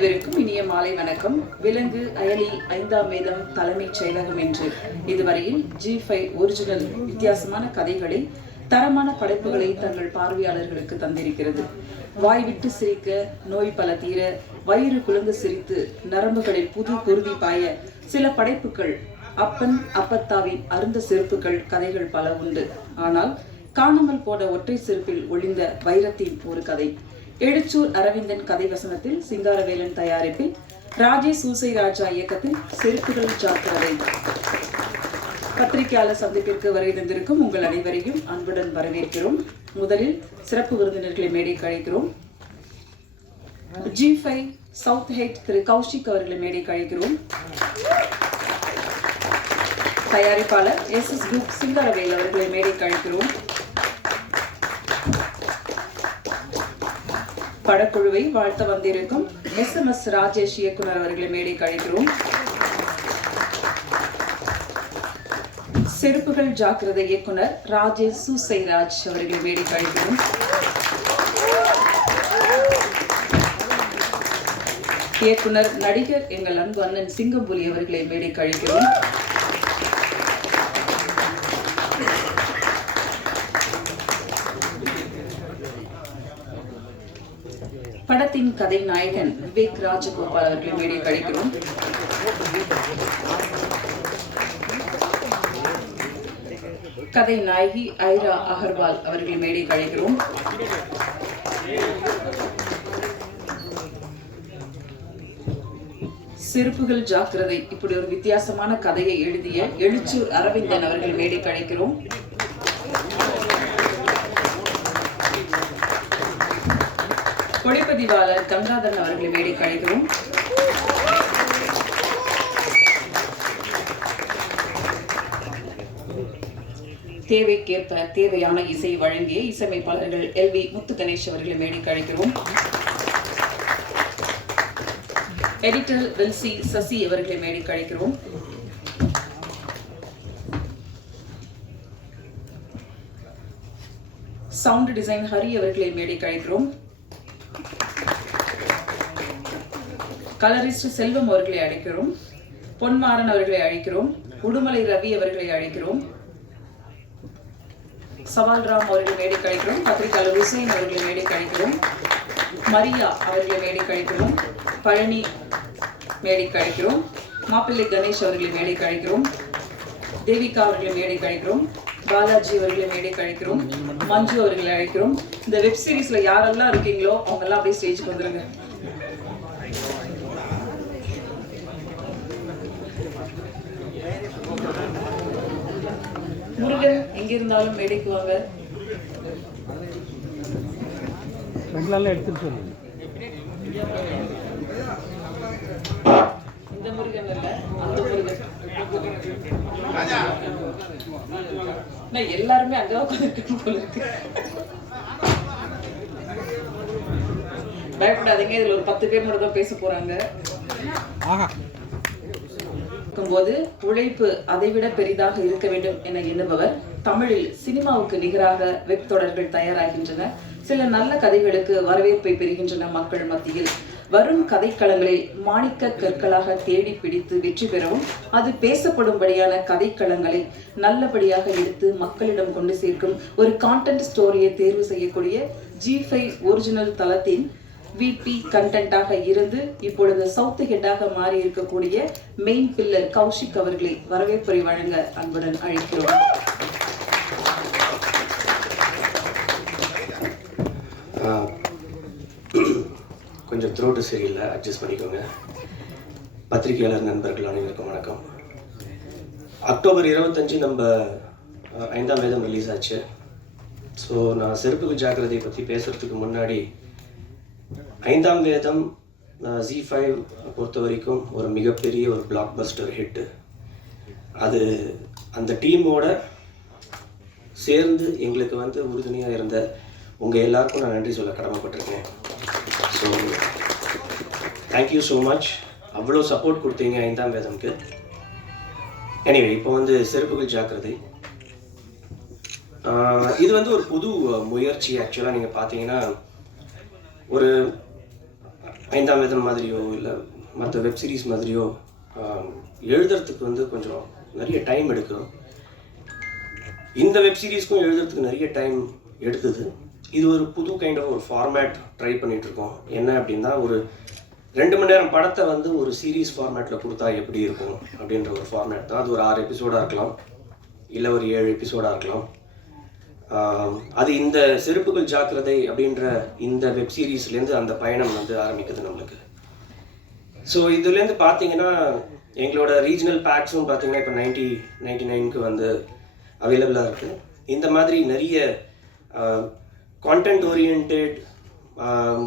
அனைவருக்கும் இனிய மாலை வணக்கம். விலங்கு அயலி 5ஆம் வேதம் தலைமைச் செயலகம் என்று இதுவரையில் G5 ஒரிஜினல் வித்தியாசமான கதைகளை, தரமான படைப்புகளை தங்கள் பார்வையாளர்களுக்கு தந்திருக்கிறது. வாய்விட்டு சிரிக்க, நோய் பல தீர, வயிறு குலுங்க சிரித்து, நரம்புகளில் புது குருதி பாய சில படைப்புகள், அப்பன் அப்பத்தாவின் அருந்த செருப்புகள், கதைகள் பல உண்டு. ஆனால் காணாமல் போன ஒற்றை செருப்பில் ஒளிந்த வைரத்தின் ஒரு கதை. எழுச்சூர் அரவிந்தன் கதை வசனத்தில், சிங்காரவேலன் தயாரிப்பில், ராஜேஷ் சூசை ராஜா இயக்கத்தில் செருப்புகள் ஜாக்கிரதை. பத்திரிகையாளர் சந்திப்பிற்கு வருகை தந்திருக்கும் உங்கள் அனைவரையும் அன்புடன் வரவேற்கிறோம். முதலில் சிறப்பு விருந்தினர்களை மேடைக்கு அழைக்கிறோம். G5 சவுத் ஹெட் திரு கௌஷிக் அவர்களை மேடைக்கு அழைக்கிறோம். தயாரிப்பாளர் SS குரூப் சிங்காரவேல் அவர்களை மேடைக்கு அழைக்கிறோம். படக்குழுவை வாழ்த்த வந்திருக்கும் SMS ராஜேஷ் இயக்குனர் அவர்களை மேடைக்கு அழைக்கிறோம். செருப்புகள் ஜாக்கிரதை இயக்குனர் ராஜேஷ் சூசைராஜ் அவர்களை மேடைக்கு அழைக்கிறோம். இயக்குனர் நடிகர் எங்கள் அன்பு அண்ணன் சிங்கம்புலி அவர்களை மேடைக்கு அழைக்கிறோம். படத்தின் கதை நாயகன் விவேக் ராஜகோபால் அவர்களை மேடைக்கு அழைக்கிறோம். கதை நாயகி ஐரா அகர்வால் அவர்களை மேடைக்கு அழைக்கிறோம். செருப்புகள் ஜாக்கிரதை இப்படி ஒரு வித்தியாசமான கதையை எழுதிய எழுச்சூர் அரவிந்தன் அவர்கள் மேடைக்கு அழைக்கிறோம். ஒளிப்பதிவாளர் கங்காதரன் அவர்களை மேடைக்கு அழைக்கிறோம். தேவைக்கேற்ப தேவையான இசை வழங்கிய இசையமைப்பாளர்கள் LV முத்து கணேஷ் அவர்களை மேடைக்கு அழைக்கிறோம். எடிட்டர் வில்சி சசி அவர்களை மேடைக்கு அழைக்கிறோம். சவுண்ட் டிசைன் ஹரி அவர்களை மேடைக்கு அழைக்கிறோம். கலரிஸ்ட் செல்வம் அவர்களை அழைக்கிறோம். பொன்மாறன் அவர்களை அழைக்கிறோம். உடுமலை ரவி அவர்களை அழைக்கிறோம். சவால்ராம் அவர்களை மேடைக்கு அழைக்கிறோம். பத்திரிகையாளர் ஹுசைன் அவர்களை மேடைக்கு அழைக்கிறோம். மரியா அவர்களை மேடைக்கு அழைக்கிறோம். பழனி மேடைக்கு அழைக்கிறோம். மாப்பிள்ளை கணேஷ் அவர்களை மேடைக்கு அழைக்கிறோம். தேவிகா அவர்களை மேடைக்கு அழைக்கிறோம். பாலாஜி அவர்களை மேடைக்கு அழைக்கிறோம். மஞ்சு அவர்களை அழைக்கிறோம். இந்த வெப் சீரிஸ்ல யாரெல்லாம் இருக்கீங்களோ அவங்க எல்லாம் அப்படியே ஸ்டேஜ்க்கு வந்துருங்க. முருகன் எங்க இருந்தாலும் மேடைக்கு வாங்க. எடுத்துட்டு சொல்லு. இந்த முருகன் இல்ல, அந்த முருகன். எல்லாருமே அங்க உட்கார்ந்து போல இருக்கு. பயப்படாதீங்க, இதுல ஒரு 10 பேர் மட்டும் தான் பேச போறாங்க. போது உழைப்பு அதைவிட பெரிதாக இருக்க வேண்டும் என எண்ணுபவர். தமிழில் சினிமாவுக்கு நிகராக வெப் தொடர்கள் தயாராகின்றன. சில நல்ல கதைகளுக்கு வரவேற்பை பெறுகின்றன மக்கள் மத்தியில். வரும் கதைக்களங்களில் மாணிக்க கற்களாக தேடி பிடித்து வெற்றி பெறவும், அது பேசப்படும்படியான கதைக்களங்களை நல்லபடியாக எடுத்து மக்களிடம் கொண்டு சேர்க்கும் ஒரு கான்டென்ட் ஸ்டோரியை தேர்வு செய்யக்கூடிய G5 ஒரிஜினல் தளத்தின் VP கண்டென்ட்டாக இருந்து இப்பொழுது சவுத் ஹெட்டாக மாறி இருக்கக்கூடிய மெயின் பில்லர் கௌஷிக் அவர்களை வரவேற்புரை வழங்க அன்புடன் அழைக்கிறோம். கொஞ்சம் த்ரோட்டு சரியில்லை, அட்ஜஸ்ட் பண்ணிக்கோங்க. பத்திரிகையாளர் நண்பர்கள் அனைவருக்கும் வணக்கம். அக்டோபர் 25 நம்ம 5ஆம் வேதம் ரிலீஸ் ஆச்சு. ஸோ நான் செருப்புகள் ஜாக்கிரதையை பற்றி பேசுகிறதுக்கு முன்னாடி, 5ஆம் வேதம் G5 பொறுத்த வரைக்கும் ஒரு மிகப்பெரிய ஒரு பிளாக் பஸ்டர் ஹிட்டு. அது அந்த டீமோட சேர்ந்து எங்களுக்கு உறுதுணையாக இருந்த உங்கள் எல்லாருக்கும் நான் நன்றி சொல்ல கடமைப்பட்டிருக்கேன். So thank you so much. அவ்வளோ சப்போர்ட் கொடுத்தீங்க 5ஆம் வேதம்க்கு. எனிவே, இப்போ செருப்புகள் ஜாக்கிரதை இது ஒரு புது முயற்சி. ஆக்சுவலாக நீங்கள் பார்த்தீங்கன்னா ஒரு ஐந்தாம் வேதம் மாதிரியோ இல்லை மற்ற வெப் சீரிஸ் மாதிரியோ எழுதுறதுக்கு வந்து கொஞ்சம் நிறைய டைம் எடுக்கும். இந்த வெப் சீரிஸ்க்கும் எழுதுறதுக்கு நிறைய டைம் எடுத்தது. இது ஒரு புது கைண்ட் ஆஃப் ஒரு ஃபார்மேட் ட்ரை பண்ணிகிட்ருக்கோம். என்ன அப்படின்னா, ஒரு 2 மணி நேரம் படத்தை வந்து ஒரு சீரீஸ் ஃபார்மேட்டில் கொடுத்தா எப்படி இருக்கும் அப்படின்ற ஒரு ஃபார்மேட் தான். அது ஒரு 6 எபிசோடாக இருக்கலாம், இல்லை ஒரு 7 எபிசோடாக இருக்கலாம். அது இந்த செருப்புகள் ஜாக்கிரதை அப்படின்ற இந்த வெப் சீரீஸ்லேருந்து அந்த பயணம் வந்து ஆரம்பிக்குது நம்மளுக்கு. ஸோ இதுலேருந்து பார்த்தீங்கன்னா எங்களோட ரீஜனல் பேக்ஸும் பார்த்தீங்கன்னா இப்போ 99க்கு வந்து அவைலபிளாக இருக்குது. இந்த மாதிரி நிறைய content oriented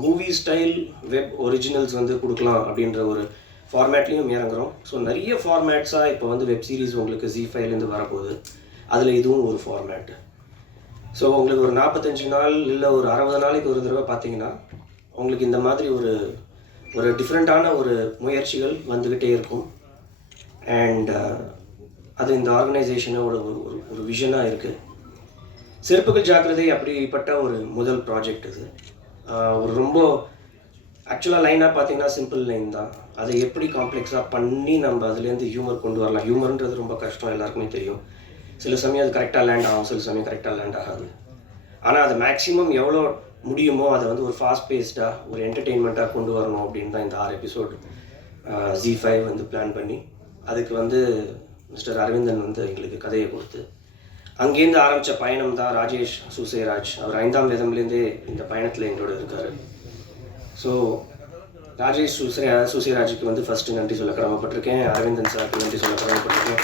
movie style web originals வந்து கொடுக்கலாம் அப்படின்ற ஒரு ஃபார்மேட்லேயும் இறங்குறோம். ஸோ நிறைய ஃபார்மேட்ஸாக இப்போ வந்து வெப் சீரிஸ் உங்களுக்கு ZEE5லேருந்து வரப்போகுது. அதில் இதுவும் ஒரு ஃபார்மேட்டு. ஸோ உங்களுக்கு ஒரு 45 நாள் இல்லை ஒரு 60 நாளைக்கு ஒரு தடவை பார்த்தீங்கன்னா உங்களுக்கு இந்த மாதிரி ஒரு டிஃப்ரெண்ட்டான ஒரு முயற்சிகள் வந்துக்கிட்டே இருக்கும். அண்ட் அது இந்த ஆர்கனைசேஷனோட ஒரு விஷனாக இருக்குது. செருப்புகள் ஜாக்கிரதை அப்படிப்பட்ட ஒரு முதல் ப்ராஜெக்ட் இது. ஒரு ரொம்ப ஆக்சுவலாக லைனாக பார்த்தீங்கன்னா சிம்பிள் லைன் தான். அதை எப்படி காம்ப்ளெக்ஸாக பண்ணி நம்ம அதுலேருந்து ஹியூமர் கொண்டு வரலாம். ஹியூமர்ன்றது ரொம்ப கஷ்டம், எல்லாருக்குமே தெரியும். சில சமயம் அது கரெக்டாக லேண்ட் ஆகும், சில சமயம் கரெக்டாக லேண்ட் ஆகாது. ஆனால் அது மேக்ஸிமம் எவ்வளோ முடியுமோ அதை வந்து ஒரு ஃபாஸ்ட் பேஸ்டாக ஒரு என்டர்டெயின்மெண்ட்டாக கொண்டு வரணும் அப்படின்னு தான் இந்த 6 எபிசோடு ZEE5 வந்து பிளான் பண்ணி அதுக்கு வந்து மிஸ்டர் அரவிந்தன் வந்து எங்களுக்கு கதையை கொடுத்து அங்கேருந்து ஆரம்பித்த பயணம் தான் ராஜேஷ் சுசேராஜ். அவர் 5ஆம் வேதம்லேருந்தே இந்த பயணத்தில் எங்களோட இருக்கார். ஸோ ராஜேஷ் சுசேராஜுக்கு வந்து ஃபஸ்ட்டு நன்றி சொல்ல கடமைப்பட்டிருக்கேன். அரவிந்தன் சாருக்கு நன்றி சொல்ல கடமைப்பட்டிருக்கேன்.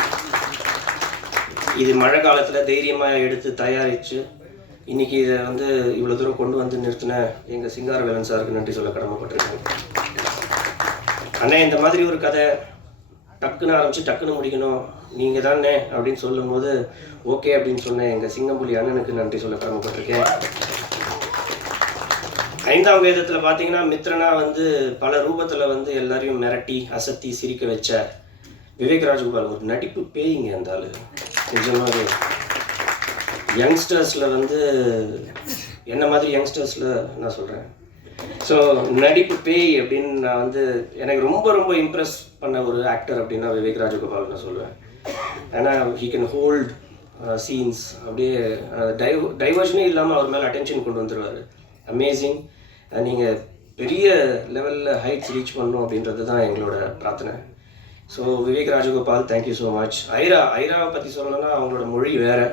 இது மழை காலத்தில் தைரியமாக எடுத்து தயாரித்து இன்றைக்கி இதை வந்து இவ்வளோ தூரம் கொண்டு வந்து நிறுத்தின எங்கள் சிங்காரவேலன் சாருக்கு நன்றி சொல்ல கடமைப்பட்டிருக்கேன். அண்ணே இந்த மாதிரி ஒரு கதை டக்குன்னு ஆரம்பித்து டக்குன்னு முடிக்கணும், நீங்கள் தானே அப்படின்னு சொல்லும்போது ஓகே அப்படின்னு சொன்னேன் எங்கள் சிங்கம்புலி அண்ணனுக்கு நன்றி சொல்ல கடமைப்பட்டிருக்கேன். 5ஆம் வேதத்தில் பார்த்தீங்கன்னா மித்ரனா வந்து பல ரூபத்தில் வந்து எல்லாரையும் மிரட்டி அசத்தி சிரிக்க வச்ச விவேக் ராஜகோபால் ஒரு நடிப்பு பேய்ங்க. அந்த ஆள் நிஜமாகவே யங்ஸ்டர்ஸில் வந்து என்ன மாதிரி யங்ஸ்டர்ஸில் நான் சொல்கிறேன். ஸோ நடிப்பு பேய் அப்படின்னு நான் வந்து எனக்கு ரொம்ப ரொம்ப இம்ப்ரெஸ் பண்ண ஒரு ஆக்டர் அப்படின்னா விவேக் ராஜகோபால் நான் சொல்லுவேன். ஏன்னா ஹீ கேன் ஹோல்ட் சீன்ஸ், அப்படியே டைவர்ஷனே இல்லாமல் அவர் மேலே அட்டென்ஷன் கொண்டு வந்துடுவார். அமேசிங். நீங்கள் பெரிய லெவலில் ஹைட்ஸ் ரீச் பண்ணணும் அப்படின்றது தான் எங்களோட பிரார்த்தனை. So Vivek Rajagopal thank you so much. ஐராவை பற்றி சொல்லணும்னா அவங்களோட மொழி வேறு,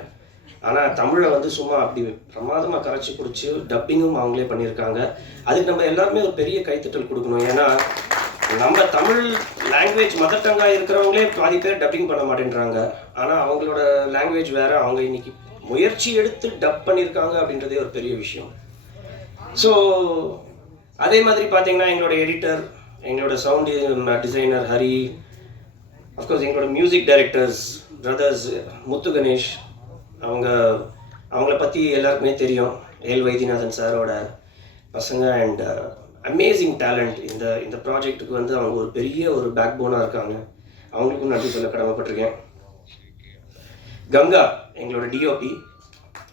ஆனால் தமிழை வந்து சும்மா அப்படி பிரமாதமாக கரைச்சி பிடிச்சி டப்பிங்கும் அவங்களே பண்ணியிருக்காங்க. அதுக்கு நம்ம எல்லாருமே ஒரு பெரிய கைத்தட்டல் கொடுக்கணும். ஏன்னா நம்ம தமிழ் லாங்குவேஜ் மதர் டங்காக இருக்கிறவங்களே பாதி பேர் டப்பிங் பண்ண மாட்டேன்றாங்க. ஆனால் அவங்களோட லாங்குவேஜ் வேறு, அவங்க இன்னைக்கு முயற்சி எடுத்து டப் பண்ணியிருக்காங்க அப்படின்றதே ஒரு பெரிய விஷயம். ஸோ அதே மாதிரி பார்த்தீங்கன்னா எங்களோட எடிட்டர், எங்களோட சவுண்ட் டிசைனர் ஹரி, அஃப்கோர்ஸ் எங்களோட மியூசிக் டைரக்டர்ஸ் பிரதர்ஸ் முத்து கணேஷ், அவங்கள பற்றி எல்லாருக்குமே தெரியும். எல் வைத்தியநாதன் சாரோட பசங்க. And amazing talent. இந்த ப்ராஜெக்ட்டுக்கு வந்து அவங்க ஒரு பெரிய ஒரு பேக் போனாக இருக்காங்க. அவங்களுக்கும் நன்றி சொல்ல கடமைப்பட்டிருக்கேன். கங்கா எங்களோட டிஓபி.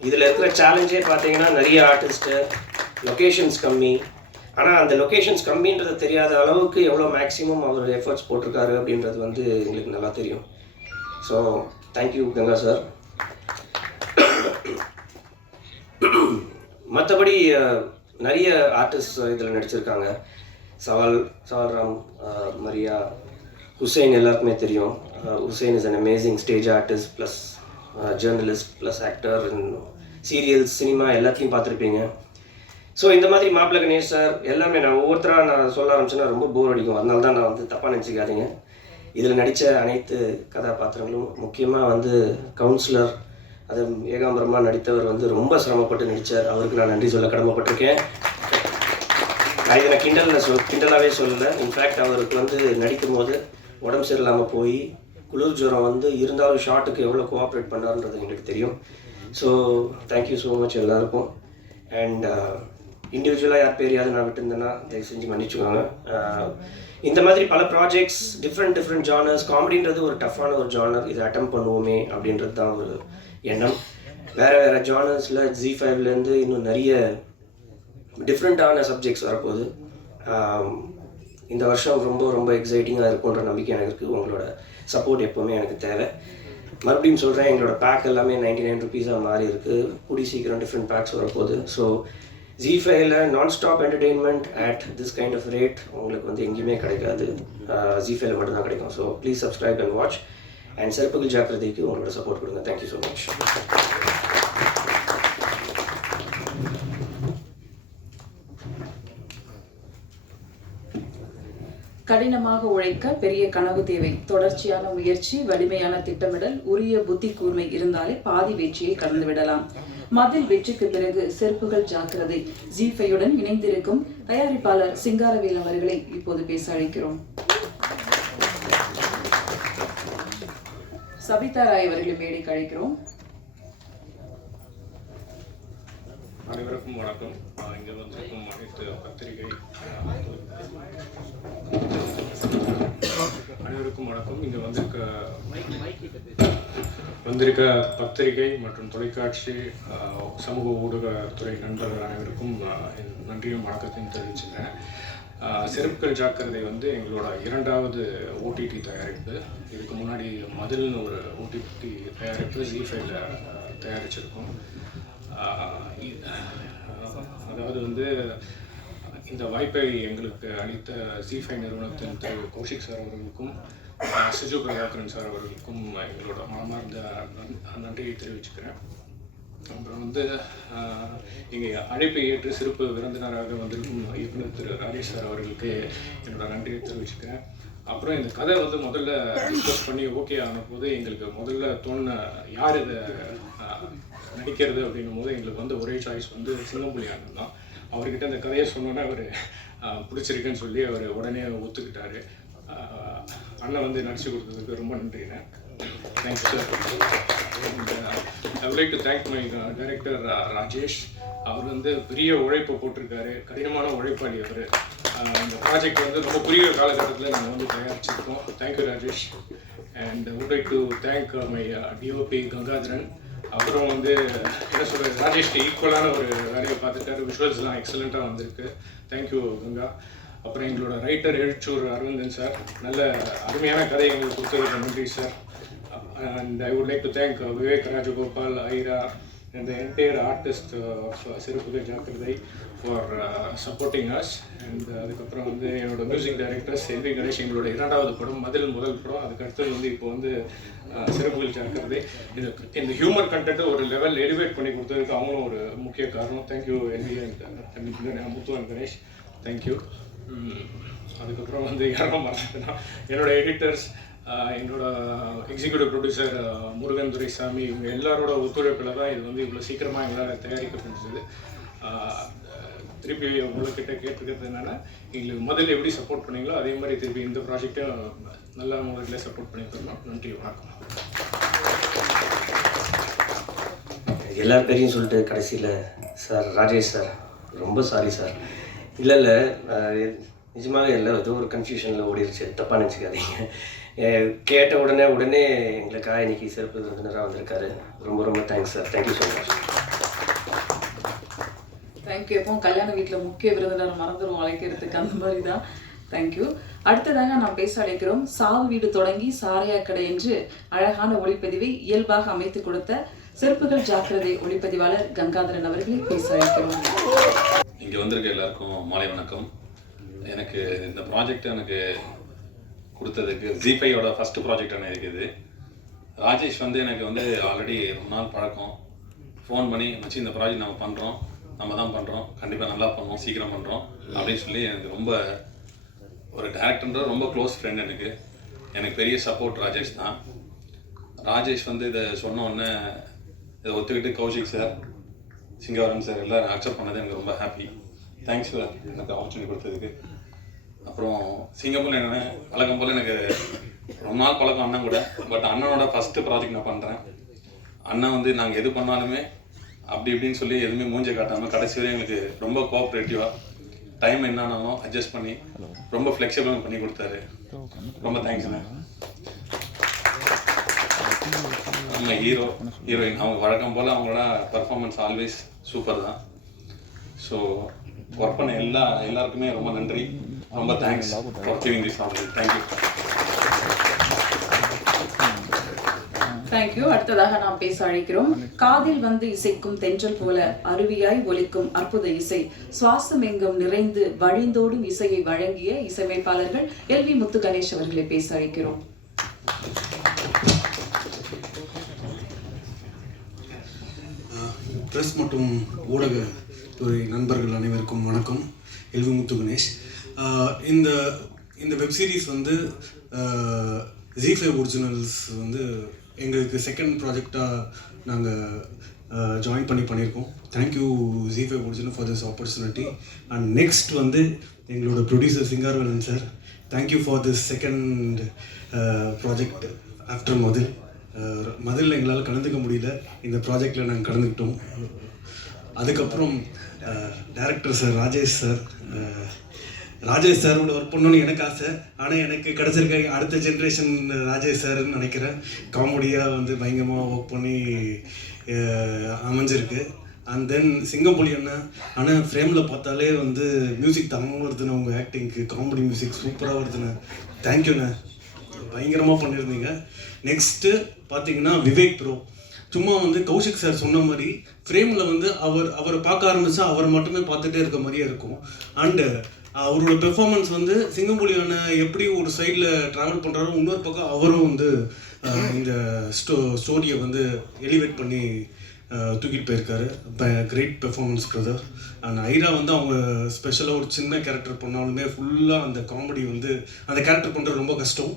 இதில் இருக்கிற சேலஞ்சே பார்த்தீங்கன்னா நிறைய ஆர்டிஸ்ட்டு, லொக்கேஷன்ஸ் கம்மி. ஆனால் அந்த லொக்கேஷன்ஸ் கம்மின்றது தெரியாத அளவுக்கு எவ்வளோ மேக்ஸிமம் அவர் எஃபர்ட்ஸ் போட்டிருக்காரு அப்படின்றது வந்து எங்களுக்கு நல்லா தெரியும். So thank you Ganga sir. மற்றபடி நிறைய ஆர்டிஸ்ட் இதில் நடிச்சிருக்காங்க. சவால்ராம், மரியா, ஹுசைன் எல்லாருக்குமே தெரியும். Hussain is an amazing stage artist plus journalist plus actor, serials, cinema எல்லாத்தையும் பார்த்துருப்பீங்க. ஸோ இந்த மாதிரி மாப்பிள்ளை கணேஷ் சார் எல்லாமே நான் ஒவ்வொருத்தராக நான் சொல்ல ஆரம்பிச்சேன்னா ரொம்ப போர் அடிக்கும். அதனால தான் நான் வந்து தப்பாக நினச்சிக்காதீங்க. இதில் நடித்த அனைத்து கதாபாத்திரங்களும், முக்கியமாக வந்து கவுன்சிலர் அது ஏகாம்பரமாக நடித்தவர் வந்து ரொம்ப சிரமப்பட்டு நடித்தார். அவருக்கு நான் நன்றி சொல்ல கடமைப்பட்டிருக்கேன். நான் இதை கிண்டலாகவே சொல்லலை. இன்ஃபேக்ட் அவருக்கு வந்து நடிக்கும் போது உடம்பு சரியில்லாமல் போய் குளிர் ஜுரம் வந்து இருந்தாலும் ஷார்ட்டுக்கு எவ்வளோ கோஆப்ரேட் பண்ணாருன்றது எங்களுக்கு தெரியும். ஸோ தேங்க்யூ ஸோ மச் எல்லாருக்கும். அண்ட் இண்டிவிஜுவலாக யார் பேரையாவது நான் விட்டுருந்தேன்னா தயவு செஞ்சு மன்னிச்சுக்கோங்க. இந்த மாதிரி பல ப்ராஜெக்ட்ஸ், டிஃப்ரெண்ட் ஜானர்ஸ். காமெடின்றது ஒரு டஃப்பான ஒரு ஜானர், இதை அட்டம் பண்ணுவோமே அப்படின்றது தான் ஒரு எண்ணம். வேறு ஜானர்ஸில் ZEE5லேருந்து இன்னும் நிறைய டிஃப்ரெண்ட்டான சப்ஜெக்ட்ஸ் வரப்போகுது. இந்த வருஷம் ரொம்ப ரொம்ப எக்ஸைட்டிங்காக இருக்குன்ற நம்பிக்கை எனக்கு இருக்குது. உங்களோட சப்போர்ட் எப்போவுமே எனக்கு தேவை. மறுபடியும் சொல்கிறேன், எங்களோட பேக் எல்லாமே 99 ருபீஸாக மாறி இருக்குது. கூடி சீக்கிரம் டிஃப்ரெண்ட் பேக்ஸ் வரப்போகுது. ஸோ ZEE5ல nonstop entertainment at this kind of rate உங்களுக்கு வந்து எங்கேயுமே கிடைக்காது. ZEE5ல மட்டும்தான் கிடைக்கும். So please subscribe and watch. And செருப்புகள் ஜாக்கிரதைக்கு உங்களோட சப்போர்ட் கொடுங்க. Thank you so much. கடினமாக உழைக்க பெரிய கனவு தேவை. தொடர்ச்சியான முயற்சி, வலிமையான திட்டமிடல், உரிய புத்தி கூர்மை இருந்தாலே பாதி வெற்றியை கடந்து விடலாம். மதில் வெற்றிக்கு பிறகு செருப்புகள் ஜாக்கிரதை ZEE5யுடன் இணைந்திருக்கும் தயாரிப்பாளர் சிங்காரவேல் அவர்களை இப்போது பேச அழைக்கிறோம். சபிதா ராய் அவர்களை மேடைக்கு அழைக்கிறோம். அனைவருக்கும் வணக்கம். இங்கே வந்திருக்கும் அனைத்து பத்திரிகை அனைவருக்கும் வணக்கம். இங்கே வந்திருக்க பத்திரிகை மற்றும் தொலைக்காட்சி சமூக ஊடகத்துறை நண்பர்கள் அனைவருக்கும் என் நன்றியும் வணக்கத்தையும் தெரிவிச்சுக்கிறேன். செருப்புகள் ஜாக்கிரதை வந்து எங்களோட 2வது OTT தயாரிப்பு. இதுக்கு முன்னாடி மதில்னு ஒரு OTT தயாரிப்பு ZEE5ல தயாரிச்சிருக்கோம். அதாவது வந்து இந்த வாய்ப்பை எங்களுக்கு அளித்த ZEE5 நிறுவனத்தின் திரு கௌஷிக் சார் அவர்களுக்கும் சிஜு பிரபாகரன் சார் அவர்களுக்கும் எங்களோட மனமார்ந்த நன்றியை தெரிவிச்சுக்கிறேன். அப்புறம் வந்து இங்கே அழைப்பை ஏற்று சிறப்பு விருந்தினராக வந்திருக்கும் இயக்குனர் திரு ராஜேஷ் சார் அவர்களுக்கு என்னோட நன்றியை தெரிவிச்சுக்கிறேன். அப்புறம் இந்த கதை வந்து முதல்ல டிஸ்கஸ் பண்ணி ஓகே ஆன போது எங்களுக்கு முதல்ல தோணுன யார் இதை நடிக்கிறது அப்படின்னும் போது எங்களுக்கு வந்து ஒரே சாய்ஸ் வந்து சிங்கம்புலி அண்ணன் தான். அவர்கிட்ட இந்த கதையை சொன்னோன்னே அவர் பிடிச்சிருக்குன்னு சொல்லி அவர் உடனே ஒத்துக்கிட்டாரு. அண்ணன் வந்து நடிச்சு கொடுத்ததுக்கு ரொம்ப நன்றிண்ணே. Thanks sir. I would like to thank my director Rajesh. அவர் வந்து பெரிய உழைப்பை போட்டிருக்காரு. கடினமான உழைப்பாளி அவர். இந்த ப்ராஜெக்ட் வந்து ரொம்ப குறுகிய காலகட்டத்தில் நாங்கள் வந்து தயாரிச்சிருக்கோம். Thank you Rajesh. And would like to thank my DOP Gangadharan. அப்புறம் வந்து என்ன சொல்கிறது, ராஜேஷ்க்கு ஈக்குவலான ஒரு வேலையை பார்த்துட்டாரு. விஷுவல்ஸ்லாம் எக்ஸலண்ட்டாக வந்திருக்கு. தேங்க்யூ கங்கா. அப்புறம் எங்களோட ரைட்டர் எழுச்சூர் அரவிந்தன் சார், நல்ல அருமையான கதை எங்களுக்கு கொடுத்ததுக்கு நன்றி sir. And I would like to thank Vivek Rajagopal, Airaa and the entire artist of செருப்புகள் ஜாக்கிரதை for supporting us. அண்ட் அதுக்கப்புறம் வந்து என்னோட மியூசிக் டைரக்டர் செல்வி கணேஷ், எங்களோட 2வது படம் முதல் படம். அதுக்கு அடுத்தது வந்து இப்போ வந்து செருப்புகள் ஜாக்கிரதை. இந்த ஹியூமர் கண்டென்ட்டை ஒரு லெவல் எலிவேட் பண்ணி கொடுத்ததுக்கு அவங்களும் ஒரு முக்கிய காரணம். Thank you LV and Muthu and Ganesh. Thank you. அதுக்கப்புறம் வந்து யாரும் மறந்துன்னா என்னோட எடிட்டர்ஸ், எங்களோட எக்ஸிக்யூட்டிவ் ப்ரொடியூசர் முருகன் துரைசாமி, இவங்க எல்லாரோட ஒத்துழைப்பில் தான் இது வந்து இவ்வளோ சீக்கிரமாக எங்களால் தயாரிக்கப்பட்டது. திருப்பி உங்கள்கிட்ட கேட்டுக்கிறது என்னென்னா, எங்களுக்கு முதல்ல எப்படி சப்போர்ட் பண்ணீங்களோ அதே மாதிரி திருப்பி இந்த ப்ராஜெக்டையும் நல்லா உங்கள்கிட்ட சப்போர்ட் பண்ணி தரணும். நன்றி, வணக்கம். எல்லார் பேரையும் சொல்லிட்டு கடைசியில் சார் ராஜேஷ் சார் ரொம்ப சாரி சார். இல்லை நிஜமாகவே இல்லை, ஏதோ ஒரு கன்ஃபியூஷனில் ஓடிடுச்சு, தப்பாக நினச்சிக்காதீங்க. கேட்ட உடனே எங்களுக்காக இன்றைக்கி சிறப்பு விருந்தினராக வந்திருக்காரு. ரொம்ப ரொம்ப thanks sir. Thank you so much. Thank you. எப்பவும் கல்யாண வீட்டில் முக்கிய விருந்தினர் மறந்துடும் அழைக்கிறதுக்கு, அந்த மாதிரி தான். தேங்க்யூ. அடுத்ததாக நாம் பேச அழைக்கிறோம். சாவு வீடு தொடங்கி சாரையா கடை என்று அழகான ஒளிப்பதிவை இயல்பாக அமைத்து கொடுத்த செருப்புகள் ஜாக்கிரதை ஒளிப்பதிவாளர் கங்காதரன் அவர்களை பேச அழைக்கிறோம். இங்கே வந்திருக்க எல்லாருக்கும் மாலை வணக்கம். எனக்கு இந்த ப்ராஜெக்ட் எனக்கு கொடுத்ததுக்கு ZEE5யோட ஃபஸ்ட்டு ப்ராஜெக்ட் என்ன இருக்குது. ராஜேஷ் வந்து எனக்கு வந்து ஆல்ரெடி ரொம்ப நாள் பழக்கம். ஃபோன் பண்ணி வச்சு இந்த ப்ராஜெக்ட் நம்ம தான் பண்ணுறோம், கண்டிப்பாக நல்லா பண்ணுவோம், சீக்கிரம் பண்ணுறோம் அப்படின்னு சொல்லி எனக்கு ரொம்ப ஒரு டேரக்டர்ன்ற ரொம்ப க்ளோஸ் ஃப்ரெண்ட். எனக்கு பெரிய சப்போர்ட் ராஜேஷ் தான். ராஜேஷ் வந்து இதை சொன்ன உடனே இதை ஒத்துக்கிட்டு கௌஷிக் சார், சிங்காரம் சார் எல்லோரும் அக்செப்ட் பண்ணது எனக்கு ரொம்ப ஹாப்பி. தேங்க்ஸ் சார் எனக்கு ஆப்பர்ச்சுனிட்டி கொடுத்ததுக்கு. அப்புறம் சிங்கப்பூரில் என்னென்ன பழக்கம் போல் எனக்கு ரொம்ப நாள் பழக்கம் அண்ணன் கூட. பட் அண்ணனோட ஃபஸ்ட்டு ப்ராஜெக்ட் நான் பண்ணுறேன். அண்ணன் வந்து நாங்கள் எது பண்ணாலுமே அப்படி இப்படின்னு சொல்லி எதுவுமே மூஞ்சை காட்டாமல் கடைசி வரையும் எங்களுக்கு ரொம்ப கோஆப்ரேட்டிவாக டைம் என்னானாலும் அட்ஜஸ்ட் பண்ணி ரொம்ப ஃப்ளெக்சிபிளாக பண்ணி கொடுத்தாரு. ரொம்ப தேங்க்ஸ்ண்ணே. அவங்க ஹீரோயின் அவங்க வழக்கம் போல் அவங்களோட பர்ஃபார்மன்ஸ் ஆல்வேஸ் சூப்பர் தான். ஸோ ஒர்க் பண்ண எல்லாருக்குமே ரொம்ப நன்றி. ரொம்ப thanks for giving this opportunity. Thank you. Thank you. அடுத்ததாக நாம் பேச அழைக்கிறோம். காதில் வந்து இசைக்கும் தென்றல் போல அருவியாய் ஒலிக்கும் அற்புத இசை, சுவாசம் எங்கும் நிறைந்து வழிந்தோடும் இசையை வழங்கிய இசையமைப்பாளர்கள் எல்வி முத்து கணேஷ் அவர்களை பேச அழைக்கிறோம். பிரஸ் மற்றும் ஊடக துறை நண்பர்கள் அனைவருக்கும் வணக்கம். எல்வி முத்து கணேஷ். இந்த வெப் சீரிஸ் வந்து ZEE5 ஒரிஜினல்ஸ் வந்து எங்களுக்கு செகண்ட் ப்ராஜெக்டாக நாங்கள் ஜாயின் பண்ணியிருக்கோம். Thank you ZEE5 original for this opportunity. And next வந்து எங்களோட producer Singaravelan sir, thank you for this second project after மதில் எங்களால் கலந்துக்க முடியல, இந்த ப்ராஜெக்டில் நாங்கள் கலந்துக்கிட்டோம். அதுக்கப்புறம் டைரக்டர் சார் ராஜேஷ் சாரோட ஒர்க் பண்ணணும்னு எனக்கு ஆசை. ஆனால் எனக்கு கிடச்சிருக்க அடுத்த ஜென்ரேஷன் ராஜேஷ் சார்ன்னு நினைக்கிறேன். காமெடியாக வந்து பயங்கரமாக ஒர்க் பண்ணி அமைஞ்சிருக்கு. அண்ட் தென் சிங்கம்புலி அண்ணன், ஆனால் ஃப்ரேமில் பார்த்தாலே வந்து மியூசிக் தரமாக வருதுண்ணே. உங்கள் ஆக்டிங்க்கு காமெடி மியூசிக் சூப்பராக வருதுண்ணே. தேங்க்யூண்ணே, பயங்கரமாக பண்ணியிருந்தீங்க. நெக்ஸ்ட்டு பார்த்தீங்கன்னா விவேக் ப்ரோ, சும்மா வந்து கௌஷிக் சார் சொன்ன மாதிரி ஃப்ரேமில் வந்து அவரை பார்க்க ஆரம்பித்தா அவரை மட்டுமே பார்த்துட்டே இருக்க மாதிரியே இருக்கும். அண்டு அவரோட பெர்ஃபார்மன்ஸ் வந்து சிங்கம்புலியான எப்படி ஒரு சைடில் ட்ராவல் பண்ணுறாரோ, இன்னொரு பக்கம் அவரும் வந்து இந்த ஸ்டோரியை வந்து எலிவேட் பண்ணி தூக்கிட்டு போயிருக்காரு. Great performance brother. And Aira வந்து அவங்க ஸ்பெஷலாக ஒரு சின்ன கேரக்டர் பண்ணாலுமே ஃபுல்லாக அந்த காமெடி வந்து அந்த கேரக்டர் பண்ணுறது ரொம்ப கஷ்டம்.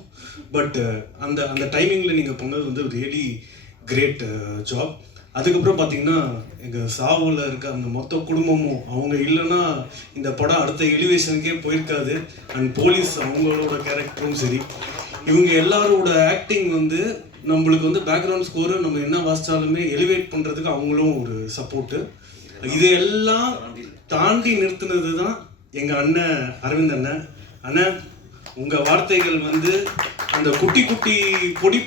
பட் அந்த டைமிங்கில் நீங்கள் பண்ணது வந்து ரியலி கிரேட் ஜாப். அதுக்கப்புறம் பார்த்தீங்கன்னா எங்கள் சாவில் இருக்க அந்த மொத்த குடும்பமும் அவங்க இல்லைன்னா இந்த படம் அடுத்த எலிவேஷனுக்கே போயிருக்காது. அண்ட் போலீஸ் அவங்களோட கேரக்டரும் சரி, இவங்க எல்லாரோட ஆக்டிங் வந்து நம்மளுக்கு வந்து பேக்ரவுண்ட் ஸ்கோரு நம்ம என்ன வாசித்தாலுமே எலிவேட் பண்ணுறதுக்கு அவங்களும் ஒரு சப்போர்ட்டு. இது எல்லாம் தாண்டி நிறுத்தினது தான் எங்கள் அண்ணன் அரவிந்த் அண்ணன். உங்கள் வார்த்தைகள் வந்து அந்த குட்டி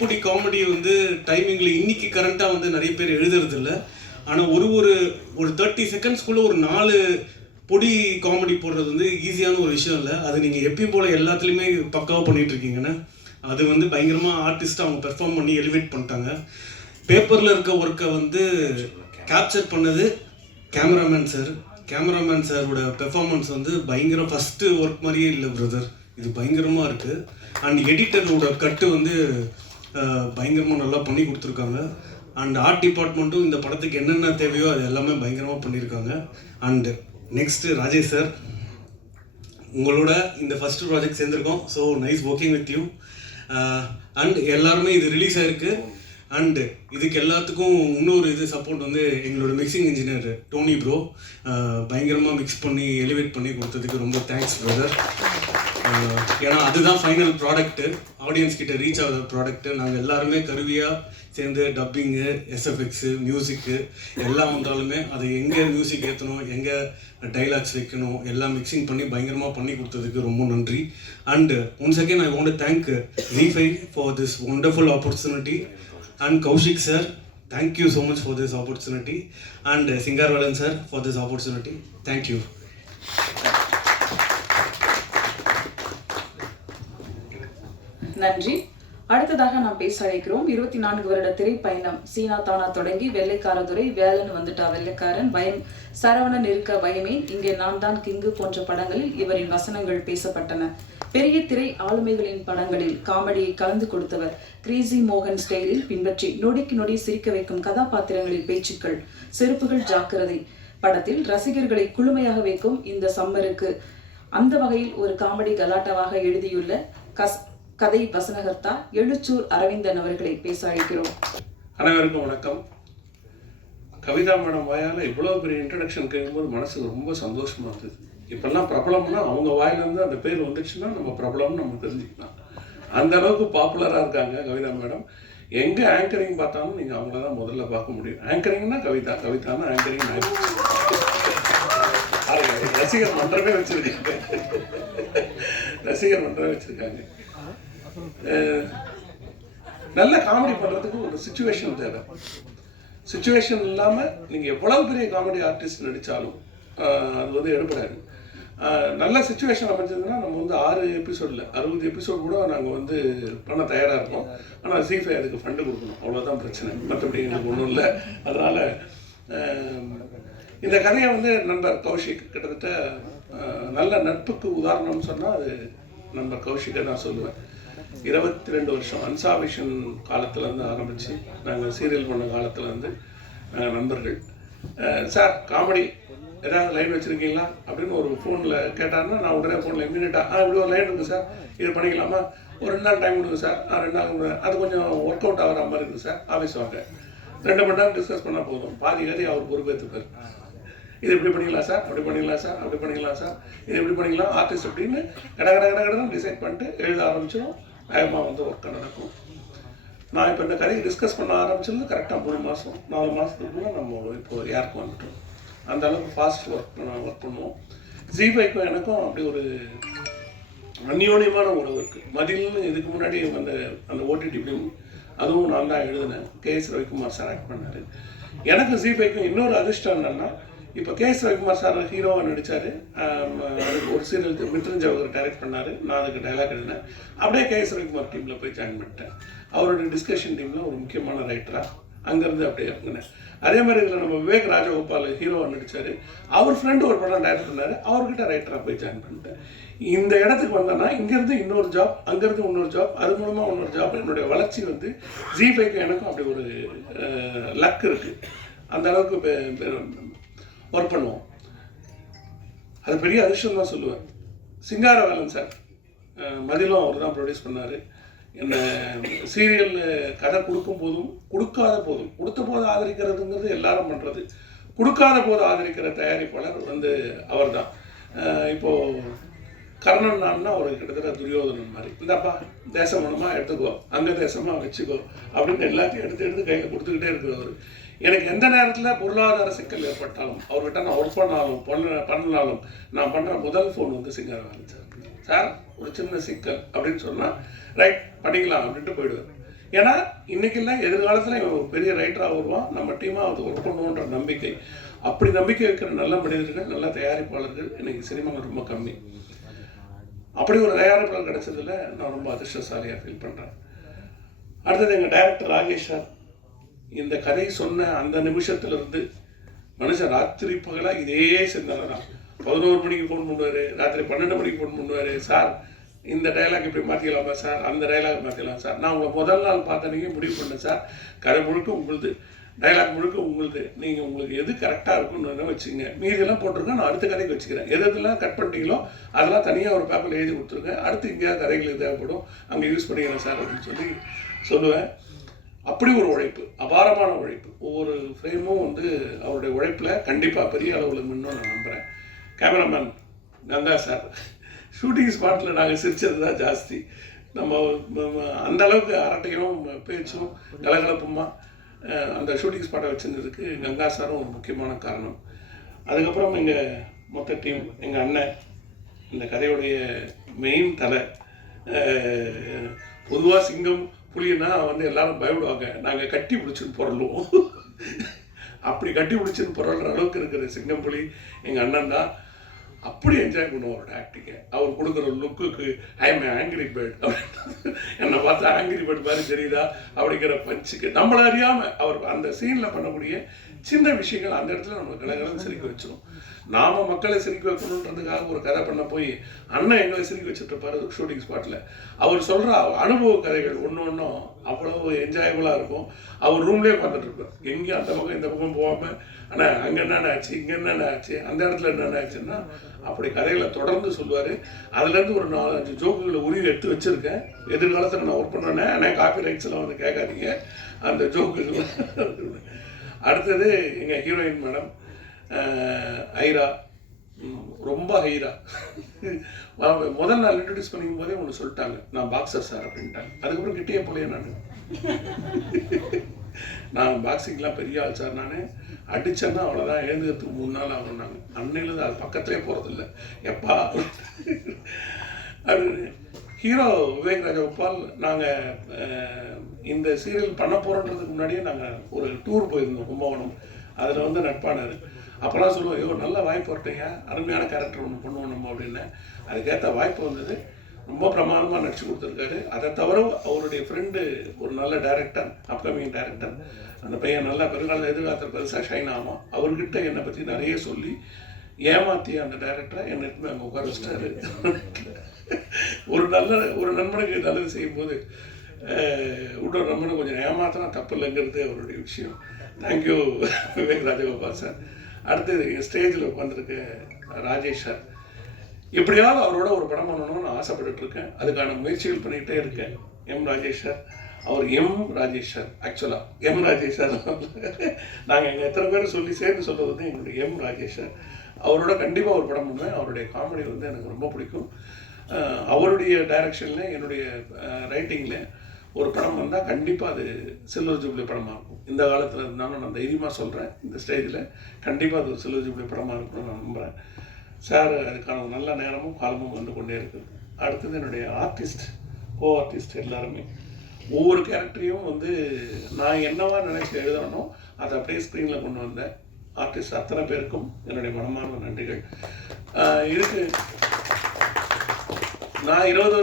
பொடி காமெடி வந்து டைமிங்கில் இன்னைக்கு கரண்ட்டாக வந்து நிறைய பேர் எழுதுறதில்ல. ஆனால் ஒரு 30 செகண்ட்ஸ்குள்ளே ஒரு 4 பொடி காமெடி போடுறது வந்து ஈஸியான ஒரு விஷயம் இல்லை. அது நீங்கள் எப்பயும் போல் எல்லாத்துலேயுமே பக்காவாக பண்ணிகிட்ருக்கீங்கண்ணே. அது வந்து பயங்கரமாக ஆர்டிஸ்ட்டாக அவங்க பெர்ஃபார்ம் பண்ணி எலிவேட் பண்ணிட்டாங்க. பேப்பரில் இருக்க ஒர்க்கை வந்து கேப்சர் பண்ணது கேமராமேன் சாரோட பெர்ஃபார்மன்ஸ் வந்து பயங்கரம். ஃபஸ்ட்டு ஒர்க் மாதிரியே இல்லை பிரதர், இது பயங்கரமாக இருக்குது. அண்ட் எடிட்டரோட கட்டு வந்து பயங்கரமாக நல்லா பண்ணி கொடுத்துருக்காங்க. அண்ட் ஆர்ட் டிபார்ட்மெண்ட்டும் இந்த படத்துக்கு என்னென்ன தேவையோ அது எல்லாமே பயங்கரமாக பண்ணியிருக்காங்க. அண்டு நெக்ஸ்ட்டு ராஜேஷ் சார், உங்களோட இந்த ஃபஸ்ட்டு ப்ராஜெக்ட் சேர்ந்துருக்கோம். So nice working with you. And எல்லாருமே இது ரிலீஸ் ஆகிருக்கு. அண்டு இதுக்கு எல்லாத்துக்கும் இன்னொரு சப்போர்ட் வந்து எங்களோட மிக்சிங் இன்ஜினியர் டோனி ப்ரோ பயங்கரமாக மிக்ஸ் பண்ணி எலிவேட் பண்ணி கொடுத்ததுக்கு ரொம்ப தேங்க்ஸ் பிரதர். ஏன்னா அதுதான் ஃபைனல் ப்ராடக்ட்டு, ஆடியன்ஸ் கிட்ட ரீச் ஆகிற ப்ராடக்ட்டு. நாங்கள் எல்லாருமே கருவியாக சேர்ந்து டப்பிங்கு, எஸ்எஃப்எக்ஸு, மியூசிக்கு எல்லாம் வந்தாலுமே அதை எங்கே மியூசிக் ஏற்றணும், எங்கே டைலாக்ஸ் வைக்கணும் எல்லாம் மிக்சிங் பண்ணி பயங்கரமாக பண்ணி கொடுத்ததுக்கு ரொம்ப நன்றி. And once again I want to thank ZEE5 for this wonderful opportunity. And Kaushik sir, thank you so much for this opportunity. And Singarwalan sir for this opportunity. Thank you. நன்றி. அடுத்ததாக நாம் பேச அழைக்கிறோம். 24 வருட திரைப்பயணம் சீனா தானா தொடங்கி வெள்ளைக்காரதுரை, வேலன் வந்துட்டா வெள்ளைக்காரன், பயம், சரவணன் இருக்க பயமே, இங்கே நான் தான் கிங்கு போன்ற படங்களில் இவரின் வசனங்கள் பேசப்பட்டன. பெரிய திரை ஆளுமைகளின் படங்களில் காமெடியை கலந்து கொடுத்தவர். கிரீசி மோகன் ஸ்டைலில் பின்பற்றி நொடிக்கு நொடி சிரிக்க வைக்கும் கதாபாத்திரங்களில் பேச்சுக்கள், செருப்புகள் ஜாக்கிரதை படத்தில் ரசிகர்களை குளுமையாக வைக்கும் இந்த சம்மருக்கு அந்த வகையில் ஒரு காமெடி கலாட்டாவாக எழுதியுள்ள கதை வசனகர்த்தா எழுச்சூர் அரவிந்தன் அவர்களை பேச அழைக்கிறோம். அனைவருக்கும் வணக்கம். கவிதா மேடம் வாயால் இவ்வளோ பெரிய இன்ட்ரடக்ஷன் கேட்கும்போது மனசுக்கு ரொம்ப சந்தோஷமாக இருந்தது. இப்போல்லாம் பிரபலம்னா அவங்க வாயிலேருந்து அந்த பேர் வந்துச்சுன்னா நம்ம பிரபலம்னு நம்ம தெரிஞ்சுக்கலாம். அந்த அளவுக்கு பாப்புலராக இருக்காங்க கவிதா மேடம். எங்கே ஆங்கரிங் பார்த்தாலும் நீங்கள் அவங்கள தான் முதல்ல பார்க்க முடியும். ஆங்கரிங்னா கவிதானா ஆங்கரிங். ரசிகர் மன்றமே வச்சுருக்காங்க. நல்ல காமெடி பண்ணுறதுக்கு ஒரு சிச்சுவேஷன் தேவை. சிச்சுவேஷன் இல்லாமல் நீங்கள் எவ்வளவு பெரிய காமெடி ஆர்டிஸ்ட் நடித்தாலும் அது வந்து எடுபடாது. நல்ல சுச்சுவேஷன் அமைஞ்சதுன்னா நம்ம வந்து 6 எபிசோடில் 60 எபிசோட் கூட நாங்கள் வந்து பண்ண தயாராக இருக்கோம். ஆனால் ஜீஃபை அதுக்கு ஃபண்டு கொடுக்கணும், அவ்வளோதான் பிரச்சனை. மற்றபடி எங்களுக்கு ஒன்றும் இல்லை. அதனால் இந்த கதையை வந்து நண்பர் கௌஷிக் கிட்டத்தட்ட நல்ல நட்புக்கு உதாரணம்னு சொன்னால் அது நண்பர் கௌஷிக்கை நான் சொல்லுவேன். 22 வருஷம் அன்சாவிஷன் காலத்துலேருந்து ஆரம்பித்து நாங்கள் சீரியல் பண்ண காலத்துலேருந்து நாங்கள் நண்பர்கள். சார் காமெடி ஏதாவது லைன் வச்சுருக்கீங்களா அப்படின்னு ஒரு ஃபோனில் கேட்டாருன்னா நான் உடனே ஃபோனில் இமீடியட்டாக இப்படி ஒரு லைன் இருக்குது சார், இது பண்ணிக்கலாமா, ஒரு 2 நாள் டைம் கொடுங்க சார், 2 நாள் அது கொஞ்சம் ஒர்க் அவுட் ஆகிற மாதிரி இருக்குது சார், ஆஃபீஸ் வாங்க, 2 மணி நேரம் டிஸ்கஸ் பண்ணால் போதும், பாதி கதை அவர் பொறுப்பேற்றுப்பார். இது இப்படி பண்ணிக்கலாம் சார், அப்படி பண்ணிக்கலாம் சார், அப்படி பண்ணிக்கலாம் சார், இது எப்படி பண்ணிக்கலாம், ஆர்டிஸ்ட் அப்படின்னு கடன்னு டிசைட் பண்ணிட்டு எழுத ஆரம்பிச்சிடும். வேகமாக வந்து ஒர்க்காக நடக்கும். நான் இப்போ இந்த கதையை டிஸ்கஸ் பண்ண ஆரம்பிச்சது கரெக்டாக 3 மாதம் 4 மாதத்துக்குள்ளே நம்ம இப்போ யாருக்கும் வந்துட்டோம். அந்த அளவுக்கு ஃபாஸ்ட் ஒர்க் பண்ணுவோம். ஜீஃபைக்கும் எனக்கும் அப்படி ஒரு அந்யோன்யமான உறவு இருக்குது. மதில்னு இதுக்கு முன்னாடி அந்த ஓடிடி ஃபிலிம் அதுவும் நான் தான் எழுதினேன். கேஎஸ் ரவிக்குமார் சார் ஆக்ட் பண்ணார். எனக்கு ஜீஃபைக்கும் இன்னொரு அதிர்ஷ்டம் என்னென்னா, இப்போ கேஎஸ் ரவிக்குமார் சார் ஹீரோவாக நடித்தார். அதுக்கு ஒரு சீரியல் மித்ரன் ஜவஹர் டைரக்ட் பண்ணார். நான் அதுக்கு டைலாக் எழுதினேன். அப்படியே கேஎஸ் ரவிக்குமார் டீமில் போய் ஜாயின் பண்ணிட்டேன். அவரோட டிஸ்கஷன் டீமில் ஒரு முக்கியமான ரைட்டராக அங்கேருந்து அப்படியே இறங்கினேன். அதே மாதிரி இதில் நம்ம விவேக் ராஜகோபால் ஹீரோவாக நடித்தார். அவர் ஃப்ரெண்டு ஒரு படம் டைரக்ட் பண்ணார். அவர்கிட்ட ரைட்டராக போய் ஜாயின் பண்ணிட்டேன். இந்த இடத்துக்கு வந்தேன்னா இங்கேருந்து இன்னொரு ஜாப், அங்கேருந்து இன்னொரு ஜாப், அது மூலமாக இன்னொரு ஜாப். என்னுடைய வளர்ச்சி வந்து ஜீஃபைக்கு எனக்கும் அப்படி ஒரு லக் இருக்குது. அந்த அளவுக்கு ஒர்க் பண்ணுவோம். அது பெரிய அதிர்ஷ்டம் தான் சொல்லுவேன். சிங்காரவேலன் சார் மதிலும் அவர் தான் ப்ரொடியூஸ் பண்ணார். என்ன சீரியல் கதை கொடுக்கும் போதும் கொடுக்காத போதும், கொடுத்த போது ஆதரிக்கிறதுங்கிறது எல்லாரும் பண்ணுறது, கொடுக்காத போது ஆதரிக்கிற தயாரிப்பாளர் வந்து அவர் தான். இப்போது கர்ணன் நான்னா ஒரு கிட்டத்தட்ட துரியோதனன் மாதிரி, இந்தாப்பா தேசம் வேணுமா எடுத்துக்கோ, அங்கே தேசமாக வச்சுக்கோ அப்படின்னு எல்லாத்தையும் எடுத்து கையில் கொடுத்துக்கிட்டே இருக்கிறவர். எனக்கு எந்த நேரத்தில் பொருளாதார சிக்கல் ஏற்பட்டாலும் அவர்கிட்ட நான் ஒர்க் பண்ணாலும் நான் பண்ணுற முதல் ஃபோன் வந்து சிங்காரவேலன் சார். சார் ஒரு சின்ன சிக்கல் அப்படின்னு சொன்னால் ரைட் பண்ணிக்கலாம் அப்படின்ட்டு போயிடுவார். ஏன்னா இன்றைக்கெல்லாம் எதிர்காலத்தில் இவன் ஒரு பெரிய ரைட்டராக வருவான், நம்ம டீமாக அது ஒர்க் பண்ணுவோன்ற நம்பிக்கை. அப்படி நம்பிக்கை வைக்கிற நல்ல மனிதர்கள், நல்ல தயாரிப்பாளர்கள் இன்றைக்கி சினிமாவில் ரொம்ப கம்மி. அப்படி ஒரு தயாரிப்பாளர் கிடைச்சதில் நான் ரொம்ப அதிர்ஷ்டசாலியாக ஃபீல் பண்ணுறேன். அடுத்தது எங்கள் டைரக்டர் ராகேஷ் சார். இந்த கதை சொன்ன அந்த நிமிஷத்துலேருந்து மனுஷன் ராத்திரி பகலாக இதே சிந்தனை தான். 11 மணிக்கு ஃபோன் பண்ணுவார், ராத்திரி 12 மணிக்கு ஃபோன் பண்ணுவார். சார் இந்த டைலாக் இப்படி மாற்றிக்கலாமா சார், அந்த டைலாக் மாற்றிக்கலாம் சார், நான் உங்களை முதல் நாள் பார்த்தனையும் முடிவு பண்ணேன் சார், கதை முழுக்க உங்களுது, டைலாக் முழுக்க உங்களுது, நீங்கள் உங்களுக்கு எது கரெக்டாக இருக்குன்னு வச்சுங்க, மீதியெல்லாம் போட்டிருக்கேன், நான் அடுத்த கதைக்கு வச்சுக்கிறேன், எதெல்லாம் கட் பண்ணிட்டீங்களோ அதெல்லாம் தனியாக ஒரு பேப்பரில் எழுதி கொடுத்துருங்க, அடுத்து எங்கேயாவது கதைகளுக்கு தேவைப்படும் அங்கே யூஸ் பண்ணிக்கிறேன் சார் அப்படின்னு சொல்லுவேன். அப்படி ஒரு உழைப்பு, அபாரமான உழைப்பு. ஒவ்வொரு ஃப்ரேமும் வந்து அவருடைய உழைப்பில் கண்டிப்பாக பெரிய அளவில் மின்னும் நான் நம்புகிறேன். கேமராமேன் கங்கா சார், ஷூட்டிங் ஸ்பாட்டில் நாங்கள் சிரித்தது தான் ஜாஸ்தி. நம்ம அந்த அளவுக்கு அரட்டையும் பேச்சும் கலகலப்புமா அந்த ஷூட்டிங் ஸ்பாட்டை வச்சுருந்ததுக்கு கங்கா சாரும் ஒரு முக்கியமான காரணம். அதுக்கப்புறம் எங்கள் மொத்த டீம், எங்கள் அண்ணன், இந்த கதையுடைய மெயின் தலை. பொதுவாக சிங்கம் புலின்னா வந்து எல்லாரும் பயப்படுவாங்க, நாங்கள் கட்டி பிடிச்சின்னு பொருளுவோம். அப்படி கட்டி பிடிச்சின்னு பொருள்ற அளவுக்கு இருக்கிற சிங்கம் புலி எங்கள் அண்ணன் தான். அப்படி என்ஜாய் பண்ணுவோம் அவரோட ஆக்டிங்கை. அவர் கொடுக்குற லுக்குக்கு ஐ எம் ஆங்கிரி பேர்ட் அப்படின்னு, என்னை பார்த்தா ஆங்கிரி பேர்ட் மாதிரி தெரியுதா அப்படிங்கிற பஞ்சுக்கு நம்மளை அறியாமல் அவர் அந்த சீனில் பண்ணக்கூடிய சின்ன விஷயங்கள் அந்த இடத்துல நம்ம கலகலன்னு சிரிக்க வச்சிடும். நாம் மக்களை சிரிக்க வைக்கணுன்றதுக்காக ஒரு கதை பண்ண போய் அண்ணன் எங்களை சிரிக்க வச்சுட்டு இருப்பார் ஷூட்டிங் ஸ்பாட்டில். அவர் சொல்கிற அனுபவ கதைகள் ஒன்று ஒன்றும் அவ்வளோ என்ஜாயபுளாக இருக்கும். அவர் ரூம்லேயே பார்த்துட்டு இருப்பார், எங்கேயும் அந்த பக்கம் இந்த பக்கம் போகாமல், ஆனால் அங்கே என்னென்ன ஆச்சு, இங்கே என்னென்ன ஆச்சு, அந்த இடத்துல என்னென்ன ஆச்சுன்னா அப்படி கதைகளை தொடர்ந்து சொல்லுவார். அதுலேருந்து ஒரு 4-5 ஜோக்குகளை உருவி எடுத்து வச்சுருக்கேன். எதிர்காலத்தில் நான் ஒர்க் பண்ணுறேன்னே, ஆனால் காப்பி ரைட்ஸ் எல்லாம் வந்து கேட்காதீங்க அந்த ஜோக்குகள். அடுத்தது எங்கள் ஹீரோயின் மேடம் ஐரா, ரொம்ப ஹைரா. முதல் நாள் இன்ட்ரடியூஸ் பண்ணிக்கும் போதே ஒன்று சொல்லிட்டாங்க, நான் பாக்ஸர் சார் அப்படின்ட்டாங்க. அதுக்கப்புறம் கிட்டே போலையே நான் பாக்ஸிங்லாம் பெரிய ஆள் சார், நான் அடித்தேன்னா அவ்வளோதான், எழுந்துக்கிறதுக்கு 3 நாள் ஆகும். நாங்கள் அன்னையிலேருந்து அது பக்கத்துலேயே போகிறதில்ல எப்பா அப்படின்னு. ஹீரோ விவேக் ராஜகோபால், நாங்கள் இந்த சீரியல் பண்ண போகிறோன்றதுக்கு முன்னாடியே நாங்கள் ஒரு டூர் போயிருந்தோம் கும்பகோணம். அதில் வந்து நட்பானார். அப்போலாம் சொல்லுவோம், ஐயோ நல்ல வாய்ப்பு வரட்டையா, அருமையான கேரக்டர் ஒன்று பண்ணுவோம் நம்ம அப்படின்னு. அதுக்கேற்ற வாய்ப்பு வந்தது. ரொம்ப பிரமாதமாக நடிச்சு கொடுத்துருக்காரு. அதை தவிர அவருடைய ஃப்ரெண்டு ஒரு நல்ல டைரக்டர், அப்கமிங் டைரக்டர். அந்த பையன் நல்லா எதிர்காலத்தில் பெருசாக ஷைன் ஆகும். அவர்கிட்ட என்னை பற்றி நிறைய சொல்லி ஏமாற்றி அந்த டைரக்டரை என்னைக்குமே அங்கே உட்கார வச்சிட்டாரு. ஒரு நண்பனுக்கு நல்லது செய்யும்போது இன்னொரு நண்பனை கொஞ்சம் ஏமாத்தினா தப்பு இல்லைங்கிறது அவருடைய விஷயம். Thank you Vivek Rajagopal sir. அடுத்தது எங்கள் ஸ்டேஜில் உட்காந்துருக்க ராஜேஷ் சார். எப்படியாவது அவரோட ஒரு படம் பண்ணணும்னு ஆசைப்பட்டுட்டு இருக்கேன். அதுக்கான முயற்சிகள் பண்ணிக்கிட்டே இருக்கேன். எம் ராஜேஷ் சார், அவர் எம் ராஜேஷ் சார், ஆக்சுவலாக எம் ராஜேஷ் சார் நாங்கள் எங்கள் எத்தனை பேர் சொல்லி சேர்ந்து சொல்கிறது வந்து எங்களுடைய எம் ராஜேஷ் சார். அவரோட கண்டிப்பாக ஒரு படம் பண்ணுவேன். அவருடைய காமெடி வந்து எனக்கு ரொம்ப பிடிக்கும். அவருடைய டைரக்ஷனில் என்னுடைய ரைட்டிங்கில் ஒரு படம் வந்தால் கண்டிப்பாக அது சில்வர் ஜூப்ளி படமாக இருக்கும். இந்த காலத்தில் இருந்தாலும் நான் தைரியமாக சொல்கிறேன், இந்த ஸ்டேஜில் கண்டிப்பாக அது ஒரு சில்வர் ஜூப்ளி படமாக இருக்கும்னு நான் நம்புகிறேன். சார் அதுக்கான நல்ல நேரமும் காலமும் வந்து கொண்டே இருக்குது. அடுத்தது என்னுடைய ஆர்டிஸ்ட் எல்லாருமே ஒவ்வொரு கேரக்டரையும் வந்து நான் என்னவா நினைச்சு எழுதணும் அதை அப்படியே ஸ்க்ரீனில் கொண்டு வந்தேன். ஆர்டிஸ்ட் அத்தனை பேருக்கும் என்னுடைய மனமார்ந்த நன்றிகள். இதுக்கு நான் 21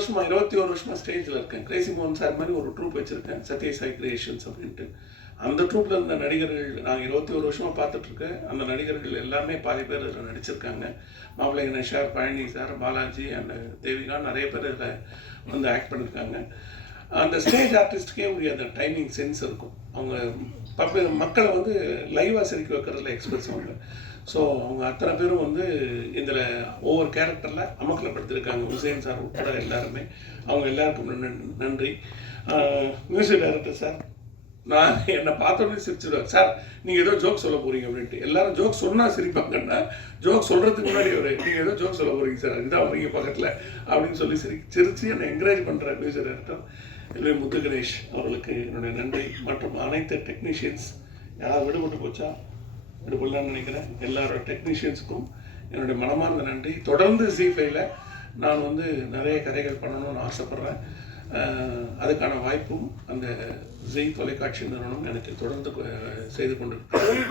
வருஷமாக ஸ்டேஜில் இருக்கேன். கிரேசி மோகன் சார் மாதிரி ஒரு ட்ரூப் வச்சுருக்கேன், சத்யசாய் கிரியேஷன்ஸ் அப்படின்ட்டு. அந்த ட்ரூப்பில் இருந்த நடிகர்கள் நான் 21 வருஷமாக பார்த்துட்ருக்கேன். அந்த நடிகர்கள் எல்லாமே பாதி பேர் இதில் நடிச்சிருக்காங்க. மாப்பிள்ளை கணேஷார், பழனி சார், பாலாஜி அண்ட் தேவிகா நிறைய பேர் இதில் வந்து ஆக்ட் பண்ணியிருக்காங்க. அந்த ஸ்டேஜ் ஆர்டிஸ்ட்டுக்கே உரிய அந்த டைமிங் சென்ஸ் இருக்கும். அவங்க மக்களை வந்து லைவாக சிரிக்க வைக்கிறதுல எக்ஸ்பர்ட்ஸ் அவங்க. ஸோ அவங்க அத்தனை பேரும் வந்து இதில் ஒவ்வொரு கேரக்டரில் அமக்கலப்படுத்திருக்காங்க. ஹுசேன் சார் உட்பட எல்லாருமே. அவங்க எல்லாருக்கும் நன்றி. மியூசிக் டைரக்டர் சார், நான் என்னை பார்த்தோன்னே சிரிச்சிடுவேன். சார் நீங்கள் ஏதோ ஜோக் சொல்ல போகிறீங்க அப்படின்ட்டு. எல்லாரும் ஜோக் சொன்னால் சிரிப்பாங்கன்னா, ஜோக் சொல்கிறதுக்கு முன்னாடி நீங்கள் ஏதோ ஜோக் சொல்ல போகிறீங்க சார், இதுதான் வரீங்க பக்கத்தில் அப்படின்னு சொல்லி சிரித்து என்னை என்கரேஜ் பண்ணுற மியூசிக் டைரக்டர் எல்வி முத்து கணேஷ் அவர்களுக்கு என்னுடைய நன்றி. மற்றும் அனைத்து டெக்னீஷியன்ஸ், யாராவது விடுபட்டு போச்சா, விடுபடலான்னு நினைக்கிறேன், எல்லாரோட டெக்னீஷியன்ஸுக்கும் என்னுடைய மனமார்ந்த நன்றி. தொடர்ந்து ஜீ5ல நான் வந்து நிறைய கதைகள் பண்ணணும்னு ஆசைப்பட்றேன். அதுக்கான வாய்ப்பும் அந்த ஜீ தொலைக்காட்சி நிறுவனம் எனக்கு தொடர்ந்து செய்து கொண்டிருக்கிறது.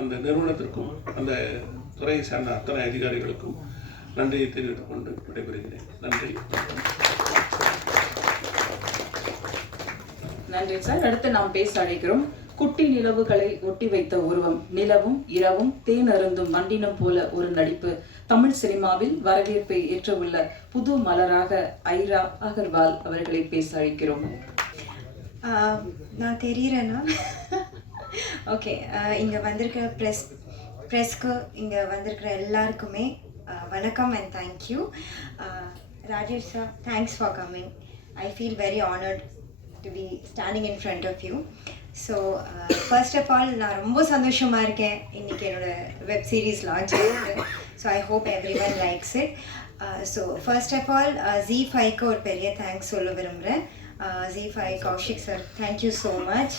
அந்த நிறுவனத்திற்கும் அந்த துறையை சார்ந்த அத்தனை அதிகாரிகளுக்கும் நன்றியை தெரிவித்துக் கொண்டு விடைபெறுகிறேன். நன்றி. நன்றி சார். அடுத்து நாம் பேச அழைக்கிறோம். குட்டி நிலவுகளை ஒட்டி வைத்த உருவம், நிலவும் இரவும் தேன் அருந்தும் வண்டினம் போல ஒரு நடிப்பு. தமிழ் சினிமாவில் வரவேற்பை ஏற்றவுள்ள புது மலராக ஐரா அகர்வால் அவர்களை பேச அழைக்கிறோம். நான் தெரிகிறேன்னா ஓகே, இங்கே வந்திருக்கிற ப்ரெஸ்க்கு இங்கே வந்திருக்கிற எல்லாருக்குமே வணக்கம் and thank you. Rajesh sir, thanks for coming. I feel very honoured to be standing in front of you. So first of all நான் ரொம்ப சந்தோஷமாக இருக்கேன். இன்றைக்கி என்னோடய வெப் சீரிஸ் லான்ச் ஆகிருக்கு. So I hope every one likes it. So first of all ஜீ5க்கு ஒரு பெரிய தேங்க்ஸ் சொல்ல விரும்புகிறேன். Zee five Kaushik sir, thank you so much.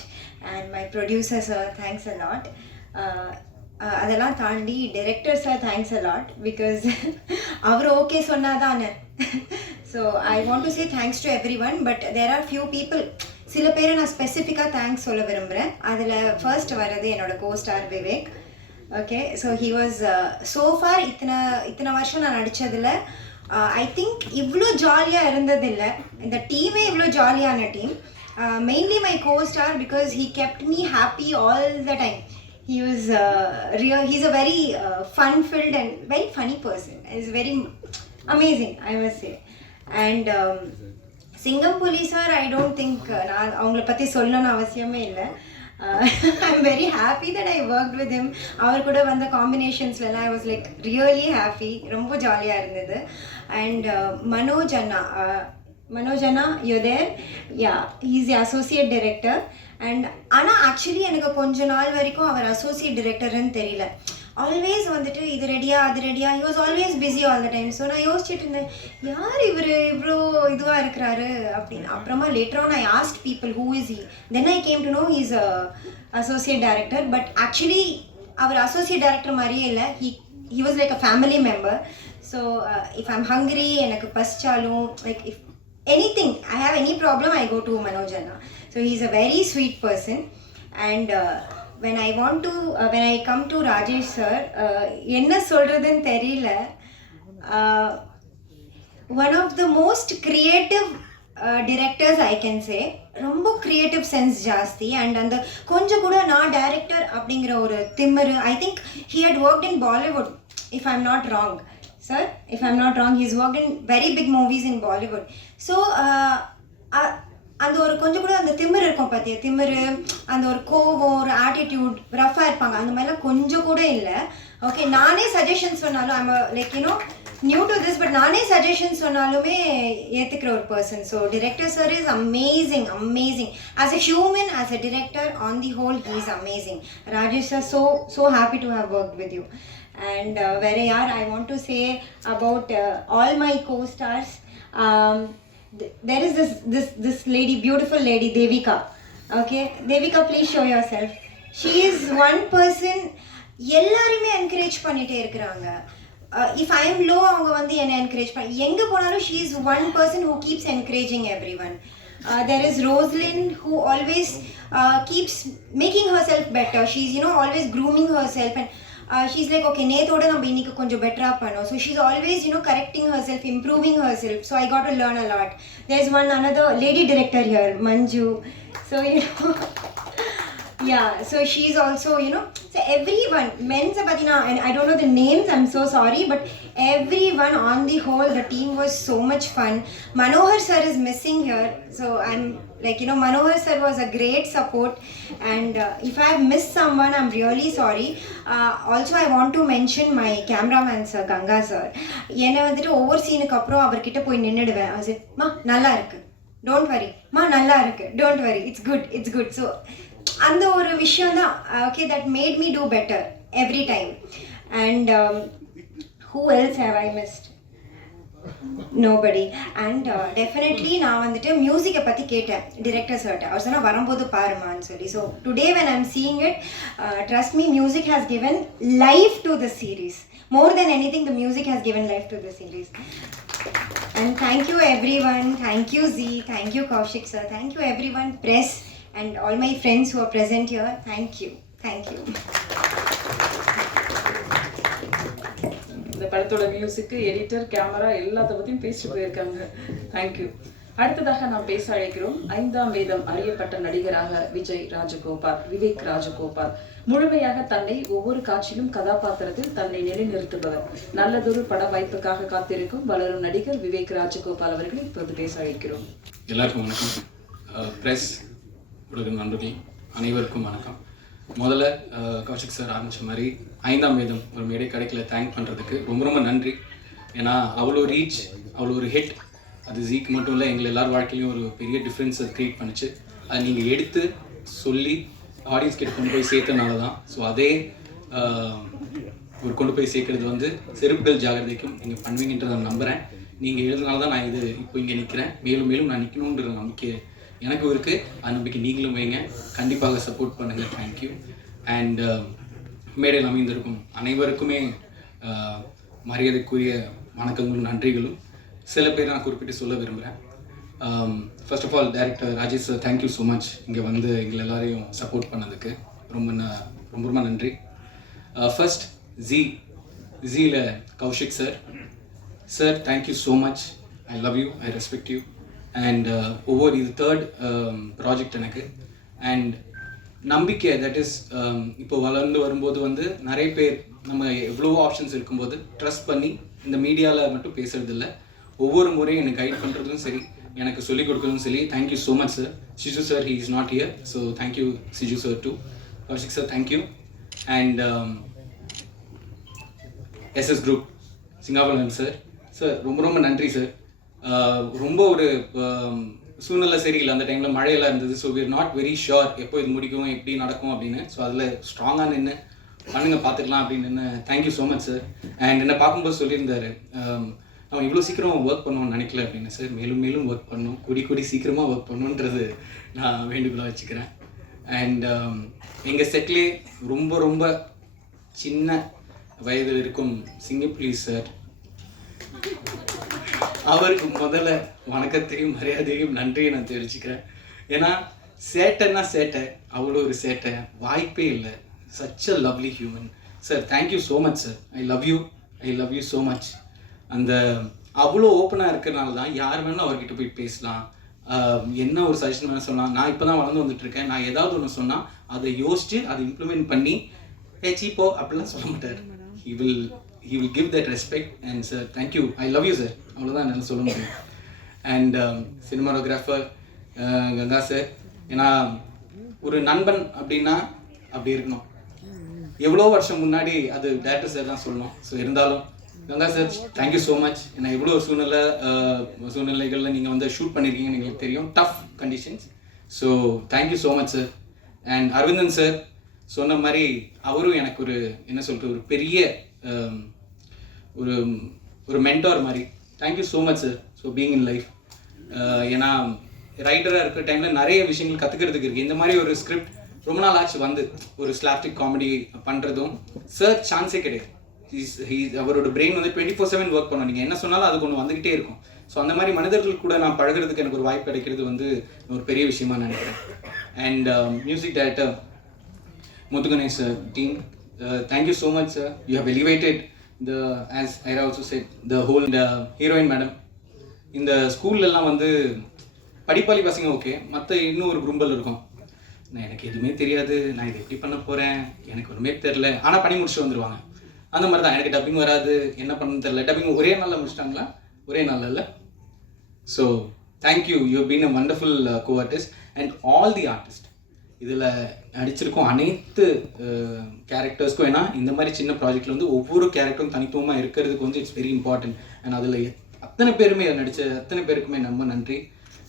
And my producer sir, thanks a lot. அதெல்லாம் தாண்டி director sir, thanks a lot. Because அவர் okay சொன்னாதானே. So I want to say thanks to everyone. But there are few people, சில பேரை நான் ஸ்பெசிஃபிக்காக thanks சொல்ல விரும்புகிறேன். அதில் ஃபர்ஸ்ட் வர்றது என்னோட co-star Vivek. Okay, so he was so far இத்தனை வருஷம் நான் நடித்ததில் ஐ திங்க் இவ்வளோ ஜாலியாக இருந்ததில்லை. இந்த டீமே இவ்வளோ ஜாலியான team. Mainly my co-star, because he kept me happy all the time. He's a very fun-filled and very funny person. He's very amazing, I must say. And சிங்கம் புலி சார், ஐ டோன்ட் திங்க் நான் அவங்கள பற்றி சொல்லணும்னு அவசியமே இல்லை. I am very happy that I work with him. அவர் கூட வந்த காம்பினேஷன்ஸ்லாம் I was like really happy. ரொம்ப ஜாலியாக இருந்தது. அண்ட் மனோஜ் அண்ணா, you there? Yeah, he's the associate director. And ஆனால் ஆக்சுவலி எனக்கு கொஞ்ச நாள் வரைக்கும் அவர் அசோசியேட் டைரக்டர்னு தெரியல. ஆல்வேஸ் வந்துட்டு இது ரெடியா அது ரெடியா, he was always busy all the time. So நான் யோசிச்சுட்டு இருந்தேன், யார் இவர் இவ்வளோ இதுவாக இருக்கிறாரு அப்படின்னு. அப்புறமா later on I asked people who is he. Then I came to know he's associate director. But actually அவர் அசோசியேட் டைரக்டர் மாதிரியே இல்லை. He was like a family member. So if I'm hungry, எனக்கு பசிச்சாலும், like if anything, I have any problem, I go to Manoj Anna. So he's a very sweet person. And when I come to Rajesh sir, என்ன சொல்றதுன்னு தெரியல. One of the most creative directors I can say. ரொம்ப creative sense ஜாஸ்தி. And அந்த கொஞ்சம் கூட நான் director அப்படிங்கிற ஒரு திமிரு. I think he had worked in Bollywood, if I'm not wrong. Sir, if I'm not wrong, he's worked in very big movies in Bollywood. So, அந்த ஒரு கொஞ்சம் கூட அந்த திமிரு இருக்கும் பார்த்தியா, திமிரு, அந்த ஒரு கோவம், ஒரு ஆட்டிடியூட், ரஃபாக இருப்பாங்க, அந்த மாதிரிலாம் கொஞ்சம் கூட இல்லை. ஓகே, நானே சஜஷன் சொன்னாலும் I'm like you know new to this, but நானே சஜஷன் சொன்னாலுமே ஏற்றுக்கிற ஒரு person. So director sir is amazing, amazing. As a human, as a director, on the whole he is amazing. Rajesh sir, so happy to have worked with you. And where I want to say about all my co-stars. There is this lady, beautiful lady, Devika. Okay, Devika, please show yourself. She is one person எல்லாருமே encourage பண்ணிட்டே இருக்கிறாங்க. If I am low, அவங்க வந்து என்ன encourage பண்ணி எங்கே போனாலும் she is one person who keeps encouraging everyone. There is Roslyn who always keeps making herself better. She's always grooming herself, and she's like, okay, நேத்தோட நம்ம இன்னைக்கு கொஞ்சம் பெட்டரா பண்ணோம். So she's always correcting herself, improving herself. So I got to learn a lot. There's another lady director here, Manju. So yeah, so she's also so everyone, men's patina, and I don't know the names, I'm so sorry, but everyone on the whole, the team was so much fun. Manohar sir is missing here, so I'm like Manohar sir was a great support, and if I have missed someone, I'm really sorry. Also I want to mention my cameraman sir, Ganga sir. என்ன வந்துட்டு ஒவ்வொரு சீனுக்கு அப்புறம் அவர்கிட்ட போய் நின்னுடுவேன். அது மா நல்லா இருக்கு, டோன்ட் வரி, மா நல்லா இருக்கு, don't worry, it's good. So அந்த ஒரு விஷயம் தான் okay, that made me do better every time. And who else have I missed? Nobody. And definitely நான் வந்துட்டு மியூசிக்கை பற்றி கேட்டேன் டிரெக்டர் சார்ட்ட. அவர் சொன்னால் வரும்போது பாருமான்னு சொல்லி. So today when I'm seeing it, trust me, music has given life to the series. More than anything, the music has given life to the series. And thank you everyone. Thank you Z. Thank you Kaushik sir. Thank you everyone, press, and all my friends who are present here. Thank you. இந்த படத்தோட music, editor, camera எல்லாத்த பற்றியும் பேசிட்டு போயிருக்காங்க. Thank you. அடுத்ததாக நாம் பேச அழைக்கிறோம் 5ஆம் வேதம் அறியப்பட்ட நடிகராக விவேக் ராஜகோபால். முழுமையாக தன்னை ஒவ்வொரு காட்சியிலும் கதாபாத்திரத்தில் தன்னை நிலைநிறுத்துபவர். நல்லதொரு பட வாய்ப்புக்காக காத்திருக்கும் வளரும் நடிகர் விவேக் ராஜகோபால் அவர்களை இப்போது பேச அழைக்கிறோம். எல்லாருக்கும் வணக்கம். ப்ரெஸ் ஊடக நண்பர்கள் அனைவருக்கும் வணக்கம். முதல்ல கௌஷிக் சார் ஆரம்பித்த மாதிரி 5ஆம் வேதம் ஒரு மேடை கிடைக்கல தேங்க் பண்ணுறதுக்கு ரொம்ப நன்றி. ஏன்னா அவ்வளோ ரீச், அவ்வளோ ஒரு ஹிட், அது ஜீக்கு மட்டும் இல்லை, எங்கள் எல்லார் வாழ்க்கையிலையும் ஒரு பெரிய டிஃப்ரென்ஸ் அது க்ரியேட் பண்ணிச்சு. அதை நீங்கள் எடுத்து சொல்லி ஆடியன்ஸ் கிட்ட கொண்டு போய் சேர்த்தனால தான். ஸோ அதே ஒரு கொண்டு போய் சேர்க்கறது வந்து செருப்புகள் ஜாகிரதைக்கும் நீங்கள் பண்ணுவீங்கன்றதை நான் நம்புகிறேன். நீங்கள் எழுதுனால தான் நான் இப்போ இங்கே நிற்கிறேன். மேலும் நான் நிற்கணுன்ற நம்பிக்கை எனக்கும் இருக்குது. அந்த நம்பிக்கை நீங்களும் வைங்க. கண்டிப்பாக சப்போர்ட் பண்ணுங்கள். தேங்க்யூ. அண்ட் மேடையில் அமைந்திருக்கும் அனைவருக்குமே மரியாதைக்குரிய வணக்கங்களும் நன்றிகளும். சில பேர் நான் குறிப்பிட்டு சொல்ல விரும்புகிறேன். First of all director Rajesh sir, thank you so much. இங்கே வந்து எங்களை எல்லாரையும் சப்போர்ட் பண்ணதுக்கு ரொம்ப நன்றி. ஃபர்ஸ்ட் ஜீல Kaushik sir, thank you so much. I love you, I respect you. And ஒவ்வொரு இது 3rd ப்ராஜெக்ட் எனக்கு. அண்ட் நம்பிக்கை, தட் இஸ் இப்போ வளர்ந்து வரும்போது வந்து நிறைய பேர் நம்ம எவ்வளோ ஆப்ஷன்ஸ் இருக்கும்போது ட்ரஸ்ட் பண்ணி இந்த மீடியாவில் மட்டும் பேசுறது இல்லை, ஒவ்வொரு முறையும் எனக்கு கைட் பண்ணுறதும் சரி, எனக்கு சொல்லிக் கொடுக்குறதும் சரி. Thank you so much sir. Siju sir, he is not here, so thank you Siju sir too. Kaushik sir, thank you. And SS group Singapuram sir, ரொம்ப நன்றி சார். ரொம்ப ஒரு சூழ்நிலை சரியில்லை, அந்த டைமில் மழையெல்லாம் இருந்தது. So we are not very sure எப்போ இது முடிக்கும், எப்படி நடக்கும் அப்படின்னு. ஸோ அதில் ஸ்ட்ராங்காக நின்று பார்த்துக்கலாம் அப்படின்னு. Thank you so much sir. And என்னை பார்க்கும்போது சொல்லியிருந்தாரு, நம்ம இவ்வளோ சீக்கிரம் ஒர்க் பண்ணணும்னு நினைக்கல அப்படின்னு. சார், மேலும் ஒர்க் பண்ணணும், கூடி சீக்கிரமாக ஒர்க் பண்ணணுன்றது நான் வேண்டுகோளாக வச்சுக்கிறேன். அண்ட் எங்கள் செட்லேயே ரொம்ப சின்ன வயதில் இருக்கும் சிங்கப்புலி சார், அவருக்கு முதல்ல வணக்கத்தையும் மரியாதையும் நன்றியை நான் தெரிவிச்சுக்கிறேன். ஏன்னா சேட்டைன்னா சேட்டை, அவ்வளோ ஒரு சேட்டை, வாய்ப்பே இல்லை. Such a lovely human sir. Thank you so much sir. I love you so much. அந்த அவ்வளோ ஓப்பனாக இருக்கிறனால தான் யார் வேணாலும் அவர்கிட்ட போய் பேசலாம், என்ன ஒரு சஜஷன் வேணால் சொல்லலாம். நான் இப்போ தான் வளர்ந்து வந்துட்டுருக்கேன், நான் ஏதாவது ஒன்று சொன்னால் அதை யோசித்து அதை இம்ப்ளிமெண்ட் பண்ணி சீப்போ அப்படிலாம் சொல்ல மாட்டார். he will give that respect. And sir, thank you. I love you sir. அவ்வளோதான் என்னால் சொல்ல முடியும். And cinematographer Ganga sir. ஏன்னா ஒரு நண்பன் அப்படின்னா அப்படி இருக்கணும். எவ்வளோ வருஷம் முன்னாடி அது டேரக்டர் சார் தான் சொல்லணும். ஸோ இருந்தாலும் Ganga sir thank you so much. ஏன்னா எவ்வளோ சூழ்நிலைகளில் நீங்கள் வந்து ஷூட் பண்ணியிருக்கீங்கன்னு எங்களுக்கு தெரியும், tough conditions. So thank you so much sir. And Aravindan sir சொன்ன மாதிரி அவரும் எனக்கு ஒரு என்ன சொல்கிறது, ஒரு பெரிய ஒரு மென்டார் மாதிரி. Thank you so much sir. So being in life. ஏன்னா ரைட்டராக இருக்கிற டைமில் நிறைய விஷயங்கள் கற்றுக்கிறதுக்கு இருக்குது. இந்த மாதிரி ஒரு ஸ்கிரிப்ட் ரொம்ப நாள் ஆச்சு வந்து ஒரு ஸ்லாப்டிக் காமெடி பண்ணுறதும் சார் சான்ஸே கிடையாது. அவரோட பிரெயின் வந்து 24/7 ஒர்க் பண்ணும். நீங்கள் என்ன சொன்னாலும் அதுக்கு ஒன்று வந்துக்கிட்டே இருக்கும். ஸோ அந்த மாதிரி மனிதர்கள் கூட நான் பழகிறதுக்கு எனக்கு ஒரு வாய்ப்பு கிடைக்கிறது வந்து ஒரு பெரிய விஷயமா நினைக்கிறேன். And music director Muthuganesh team, thank you so much sir. You have elevated as I also said, the whole heroine madam. இந்த ஸ்கூல்லலாம் வந்து படிப்பாளி பசங்க ஓகே, மற்ற இன்னும் ஒரு கும்பல் இருக்கும். நான் எனக்கு எதுவுமே தெரியாது, நான் இதை எப்படி பண்ண போகிறேன், எனக்கு ஒன்றுமே தெரில, ஆனால் பண்ணி முடிச்சுட்டு வந்துடுவாங்க. அந்த மாதிரி தான் எனக்கு டப்பிங் வராது, என்ன பண்ணணும்னு தெரில. டப்பிங் ஒரே நாளில் முடிச்சிட்டாங்களா? ஒரே நாளில் இல்லை. So thank you, you been a wonderful co-artist and all the artist. இதில் நடிச்சிருக்கோம் அனைத்து கேரக்டர்ஸ்க்கும். ஏன்னா இந்த மாதிரி சின்ன ப்ராஜெக்டில் வந்து ஒவ்வொரு கேரக்டரும் தனித்துவமாக இருக்கிறதுக்கு வந்து இட்ஸ் வெரி இம்பார்ட்டன்ட். அண்ட் அதில் அத்தனை பேருமே நடித்த அத்தனை பேருக்குமே ரொம்ப நன்றி.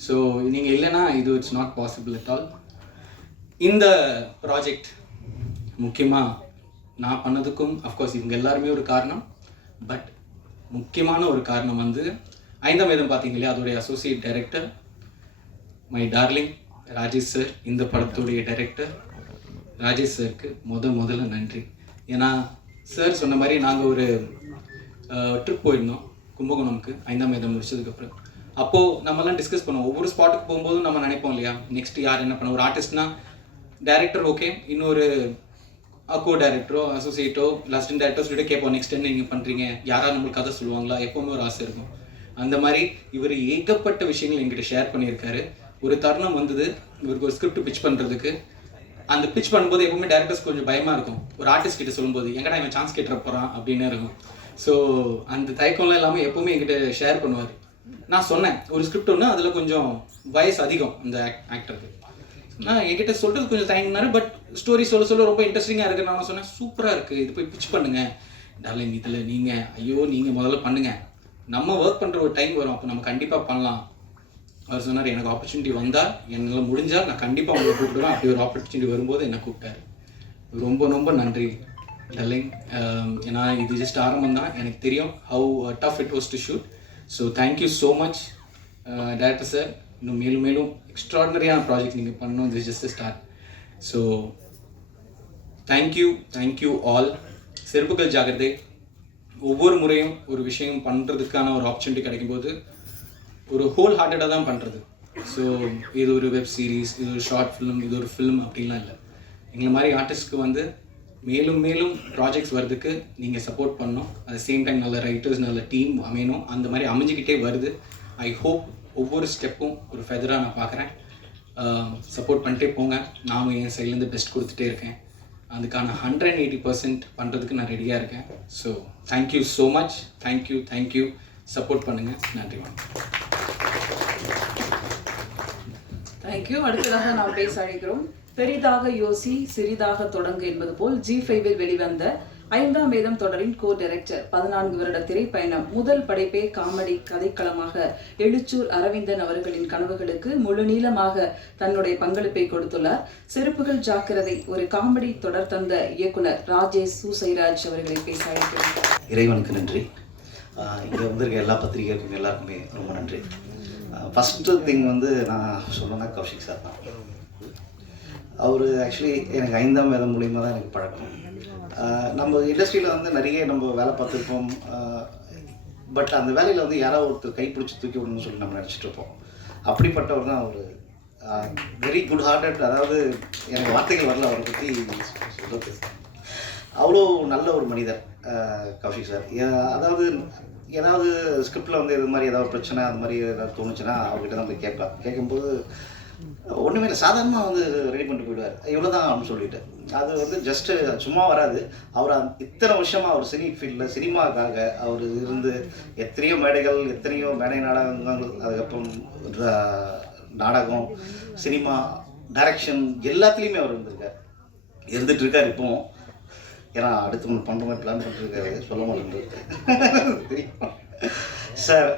ஸோ நீங்கள் இல்லைன்னா இது it's not possible at all. இந்த ப்ராஜெக்ட் முக்கியமாக நான் பண்ணதுக்கும் அஃப்கோர்ஸ் இவங்க எல்லாருமே ஒரு காரணம். பட் முக்கியமான ஒரு காரணம் வந்து 5ஆம் வேதம் பார்த்தீங்க இல்லையா, அதோடைய associate director my darling Rajesh sir. இந்த படத்துடைய டைரக்டர் ராஜேஷ் சாருக்கு முதல்ல நன்றி. ஏன்னா சார் சொன்ன மாதிரி நாங்கள் ஒரு ட்ரிப் போயிருந்தோம் கும்பகோணம்க்கு 5ஆம் வேதம் முடிச்சதுக்கப்புறம். அப்போது நம்மலாம் டிஸ்கஸ் பண்ணுவோம். ஒவ்வொரு ஸ்பாட்டுக்கு போகும்போதும் நம்ம நினைப்போம் இல்லையா, நெக்ஸ்ட் யார் என்ன பண்ண. ஒரு ஆர்டிஸ்ட்னா டைரக்டர் ஓகே, இன்னொரு கோ டைரக்டரோ அசோசியேட்டோ அசிஸ்டன்ட் டைரக்டர் சொல்லிட்டு கேட்போம், நெக்ஸ்ட் என்ன நீங்கள் பண்ணுறீங்க, யாராவது நம்மளுக்கு கதை சொல்லுவாங்களா, எப்போவுமே ஒரு ஆசை இருக்கும். அந்த மாதிரி இவர் ஏகப்பட்ட விஷயங்கள் எங்கிட்ட ஷேர் பண்ணியிருக்காரு. ஒரு தருணம் வந்தது இவருக்கு ஒரு ஸ்கிரிப்ட் பிச் பண்ணுறதுக்கு. அந்த பிச் பண்ணும்போது எப்பவுமே டேரக்டர்ஸ் கொஞ்சம் பயமாக இருக்கும். ஒரு ஆர்டிஸ்ட் கிட்ட சொல்லும்போது எங்கடா இவன் சான்ஸ் கேட்டுற போகிறான் அப்படின்னு இருக்கும். ஸோ அந்த தயக்கம்லாம் இல்லாமல் எப்போவுமே என்கிட்ட ஷேர் பண்ணுவார். நான் சொன்னேன் ஒரு ஸ்கிரிப்ட் ஒன்று, அதில் கொஞ்சம் வயசு அதிகம் அந்த ஆக்டருக்கு. நான் என்கிட்ட சொல்கிறது கொஞ்சம் தயங்கினாரு. பட் ஸ்டோரி சொல்ல ரொம்ப இன்ட்ரெஸ்டிங்காக இருக்குது. நான் சொன்னேன் சூப்பராக இருக்குது, இது போய் பிச் பண்ணுங்கள் டார்லிங். இதில் நீங்கள் முதல்ல பண்ணுங்கள், நம்ம ஒர்க் பண்ணுற ஒரு டைம் வரும், அப்போ நம்ம கண்டிப்பாக பண்ணலாம். அவர் சொன்னார் எனக்கு ஆப்பர்ச்சுனிட்டி வந்தால் என்னால் முடிஞ்சால் நான் கண்டிப்பாக உங்களை கூப்பிடுவேன். அப்படி ஒரு ஆப்பர்ச்சுனிட்டி வரும்போது என்னை கூப்பிட்டாரு. ரொம்ப நன்றி டார்லிங். ஏன்னா இது ஜஸ்ட் ஆரம்பம் தான். எனக்கு தெரியும் how tough it was to shoot. So thank you so much director sir. இன்னும் மேலும் எக்ஸ்ட்ராடினரியான ப்ராஜெக்ட் நீங்கள் பண்ணணும். This just start. So thank you all. Seruppugal Jaakirathai. ஒவ்வொரு முறையும் ஒரு விஷயம் பண்ணுறதுக்கான ஒரு ஆப்பர்ச்சுனிட்டி கிடைக்கும்போது ஒரு ஹோல் ஹார்ட்டடாக தான் பண்ணுறது. ஸோ இது ஒரு வெப் சீரிஸ், இது ஒரு ஷார்ட் ஃபிலிம், இது ஒரு ஃபிலிம் அப்படின்லாம் இல்லை. எங்களை மாதிரி ஆர்டிஸ்ட்க்கு வந்து மேலும் ப்ராஜெக்ட்ஸ் வர்றதுக்கு நீங்கள் சப்போர்ட் பண்ணணும். அட் த சேம் டைம் நல்ல ரைட்டர்ஸ், நல்ல டீம் அமையணும். அந்த மாதிரி அமைஞ்சிக்கிட்டே வருது. ஐ ஹோப் ஒவ்வொரு ஸ்டெப்பும் ஒரு ஃபெதராக நான் பார்க்குறேன். சப்போர்ட் பண்ணிட்டே போங்க. நானும் என் சைட்லேருந்து பெஸ்ட் கொடுத்துட்டே இருக்கேன். அதுக்கான 180% பண்ணுறதுக்கு நான் ரெடியாக இருக்கேன். So thank you so much. Thank you. Support பண்ணுங்கள். நன்றி. தேங்க்யூ. அடுத்ததாக நாம் பேச அழைக்கிறோம். பெரிதாக யோசி சிறிதாக தொடங்கு என்பது போல் G5 வெளிவந்த 5ஆம் வேதம் தொடரின் கோ டைரக்டர் 14 வருட திரைப்பயணம். முதல் படைப்பே காமெடி கதைக்களமாக எழுச்சூர் அரவிந்தன் அவர்களின் கனவுகளுக்கு முழு நீளமாக தன்னுடைய பங்களிப்பை கொடுத்துள்ளார். செருப்புகள் ஜாக்கிரதை ஒரு காமெடி தொடர் தந்த இயக்குனர் ராஜேஷ் சூசைராஜ் அவர்களை பேச அழைக்கிறோம். இறைவனுக்கு நன்றி. இங்கே வந்திருக்க எல்லா பத்திரிகைக்கும் எல்லாருக்குமே ரொம்ப நன்றி. ஃபஸ்ட்டு திங் வந்து நான் சொல்லணும்னா கௌஷிக் சார் தான். அவர் ஆக்சுவலி எனக்கு 5ஆம் வேதம் மூலியமாக தான் எனக்கு பழக்கம். நம்ம இண்டஸ்ட்ரியில் வந்து நிறைய நம்ம வேலை பார்த்துருப்போம். பட் அந்த வேலையில் வந்து யாராவது ஒருத்தர் கைப்பிடிச்சி தூக்கி விடணும்னு சொல்லி நம்ம நினச்சிட்டு இருப்போம். அப்படிப்பட்டவர் தான் அவர் வெரி குட் ஹார்ட்டட். அதாவது எனக்கு வார்த்தைகள் வரல அவரை பற்றி சொல்கிறது. அவ்வளோ நல்ல ஒரு மனிதர் கௌஷிக் சார். அதாவது ஏதாவது ஸ்கிரிப்டில் வந்து இது மாதிரி ஏதாவது பிரச்சனை அது மாதிரி ஏதாவது தோணுச்சுன்னா அவர்கிட்ட தான் போய் கேட்பேன். கேட்கும்போது ஒன்றுமே இல்லை, சாதாரணமாக வந்து ரெடி பண்ணிட்டு போயிடுவார். இவ்வளோ தான் அப்படின்னு சொல்லிட்டு அது வந்து ஜஸ்ட்டு சும்மா வராது. அவர் இத்தனை வருஷமாக அவர் சினி ஃபீல்டில் சினிமாவுக்காக அவர் இருந்து எத்தனையோ மேடைகள், எத்தனையோ மேடை நாடகங்கள், அதுக்கப்புறம் நாடகம், சினிமா, டைரக்ஷன் எல்லாத்துலேயுமே அவர் இருந்துட்டு இருக்கார் இப்போவும். ஏன்னா அடுத்து ஒன்று பண்ணுற மாதிரி பிளான் பண்ணிட்டுருக்காரு, சொல்ல மாட்டேன் தெரியும் சார்.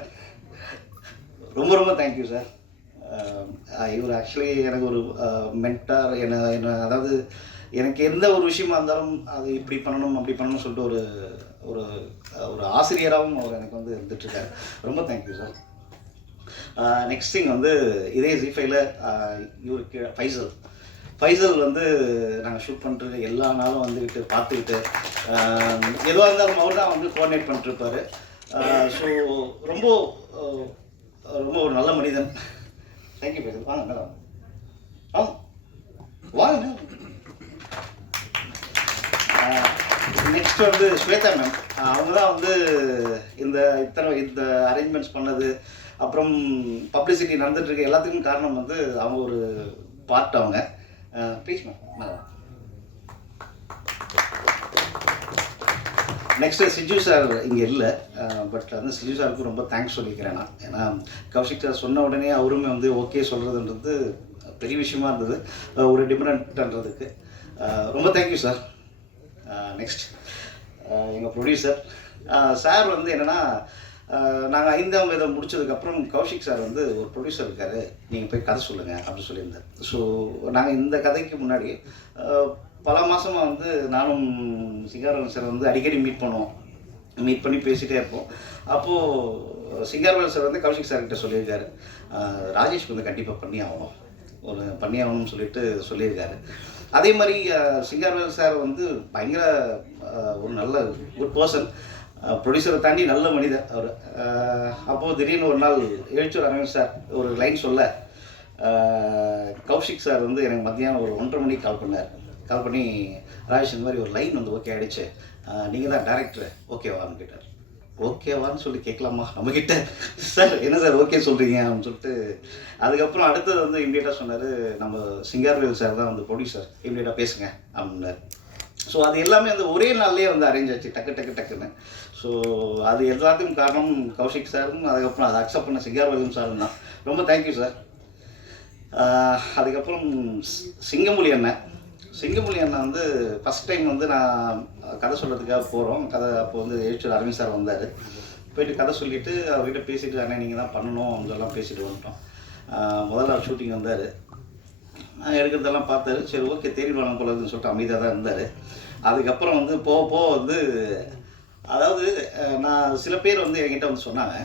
ரொம்ப ரொம்ப தேங்க்யூ சார். இவர் ஆக்சுவலி எனக்கு ஒரு மென்டார். என்ன அதாவது எனக்கு எந்த ஒரு விஷயமா இருந்தாலும் அது இப்படி பண்ணணும் அப்படி பண்ணணும்னு சொல்லிட்டு ஒரு ஒரு ஒரு ஆசிரியராகவும் அவர் எனக்கு வந்து இருந்துகிட்ருக்காரு. ரொம்ப தேங்க்யூ சார். நெக்ஸ்ட் திங் வந்து இதே ஜீஃபைல இவருக்கு ஃபைசல் வந்து நாங்கள் ஷூட் பண்ணிட்டு எல்லா நாளும் வந்துக்கிட்டு பார்த்துக்கிட்டு எதுவாக இருந்தாலும் அவர் தான் வந்து கோஆர்டினேட் பண்ணிட்டுருப்பார். ஸோ ரொம்ப ரொம்ப ஒரு நல்ல மனிதன். தேங்க்யூ ஃபைசல். வாங்க மேடம், வாங்க. நெக்ஸ்ட் வந்து ஸ்வேதா மேம். அவங்க தான் வந்து இந்த அரேஞ்ச்மெண்ட்ஸ் பண்ணது, அப்புறம் பப்ளிசிட்டி நடந்துகிட்ருக்கு எல்லாத்துக்கும் காரணம் வந்து அவங்க ஒரு பார்ட். அவங்க ப்ளீஸ் மேம். நெக்ஸ்ட்டு சிஜு சார் இங்கே இல்லை, பட் வந்து சிஜு சாருக்கு ரொம்ப தேங்க்ஸ் சொல்லிக்கிறேன் நான். ஏன்னா கௌஷிக் சார் சொன்ன உடனே அவருமே வந்து ஓகே சொல்கிறதுன்றது பெரிய விஷயமா இருந்தது, ஒரு டிஃப்ரெண்ட்ன்றதுக்கு. ரொம்ப தேங்க்யூ சார். நெக்ஸ்ட் எங்கள் ப்ரொடியூசர் சார் வந்து என்னென்னா, நாங்கள் 5ஆம் வேதம் முடிச்சதுக்கப்புறம் கௌஷிக் சார் வந்து ஒரு ப்ரொடியூசர் இருக்கார், நீங்கள் போய் கதை சொல்லுங்கள் அப்படின்னு சொல்லியிருந்தார். ஸோ நாங்கள் இந்த கதைக்கு முன்னாடி பல மாதமாக வந்து நானும் சிங்காரவேல் சார் வந்து அடிக்கடி மீட் பண்ணி பேசிகிட்டே இருப்போம். அப்போது சிங்காரவேல் சார் வந்து கௌஷிக் சார்கிட்ட சொல்லியிருக்காரு, ராஜேஷ் வந்து கண்டிப்பாக பண்ணி ஆகணும்னு சொல்லியிருக்காரு. அதே மாதிரி சிங்காரவேல் சார் வந்து பயங்கர ஒரு நல்ல குட் பர்சன், ப்ரொடியூசரை தாண்டி நல்ல மனிதர் அவர். அப்போது திடீர்னு ஒரு நாள் எழுச்சூர் அரவிந்த் சார் ஒரு லைன் சொல்ல, கௌஷிக் சார் வந்து எனக்கு மத்தியானம் ஒரு 1:30 மணிக்கு கால் பண்ணி ராஜேஷ் இந்த மாதிரி ஒரு லைன் வந்து ஓகே ஆகிடுச்சு, நீங்கள் தான் டேரக்டர் ஓகேவான்னு கேட்டார். ஓகேவான்னு சொல்லி கேட்கலாமா நம்மக்கிட்ட? சார் என்ன சார் ஓகே சொல்கிறீங்க அப்படின்னு சொல்லிட்டு அதுக்கப்புறம் அடுத்தது வந்து இமீடியட்டாக சொன்னார், நம்ம சிங்காரவேல் சார் தான் வந்து ப்ரொடியூசர், இமீடியட்டாக பேசுங்க அப்படின்னார். ஸோ அது எல்லாமே வந்து ஒரே நாள்லேயே வந்து அரேஞ்ச் ஆச்சு, டக்குன்னு. ஸோ அது எல்லாத்துக்கும் காரணம் கௌஷிக் சாரும், அதுக்கப்புறம் அதை அக்செப்ட் பண்ண சிங்காரவேலும் சாரும் தான். ரொம்ப தேங்க்யூ சார். அதுக்கப்புறம் சிங்கமொழி அண்ணன் வந்து ஃபஸ்ட் டைம் வந்து நான் கதை சொல்கிறதுக்காக போகிறோம். அப்போ வந்து எழுச்சூர் அரவிந்த் சார் வந்தார். போயிட்டு கதை சொல்லிவிட்டு அவர்கிட்ட பேசிவிட்டு, அண்ணே நீங்கள் தான் பண்ணணும் அப்படின்லாம் பேசிட்டு வந்துட்டோம். முதல் நாள் ஷூட்டிங் வந்தார், எடுக்கிறதெல்லாம் பார்த்தாரு. சரி ஓகே தேடிடுவாங்க போலதுன்னு சொல்லிட்டு அமைதியாக தான் இருந்தார். அதுக்கப்புறம் வந்து போக வந்து அதாவது நான் சில பேர் வந்து என்கிட்ட வந்து சொன்னாங்க,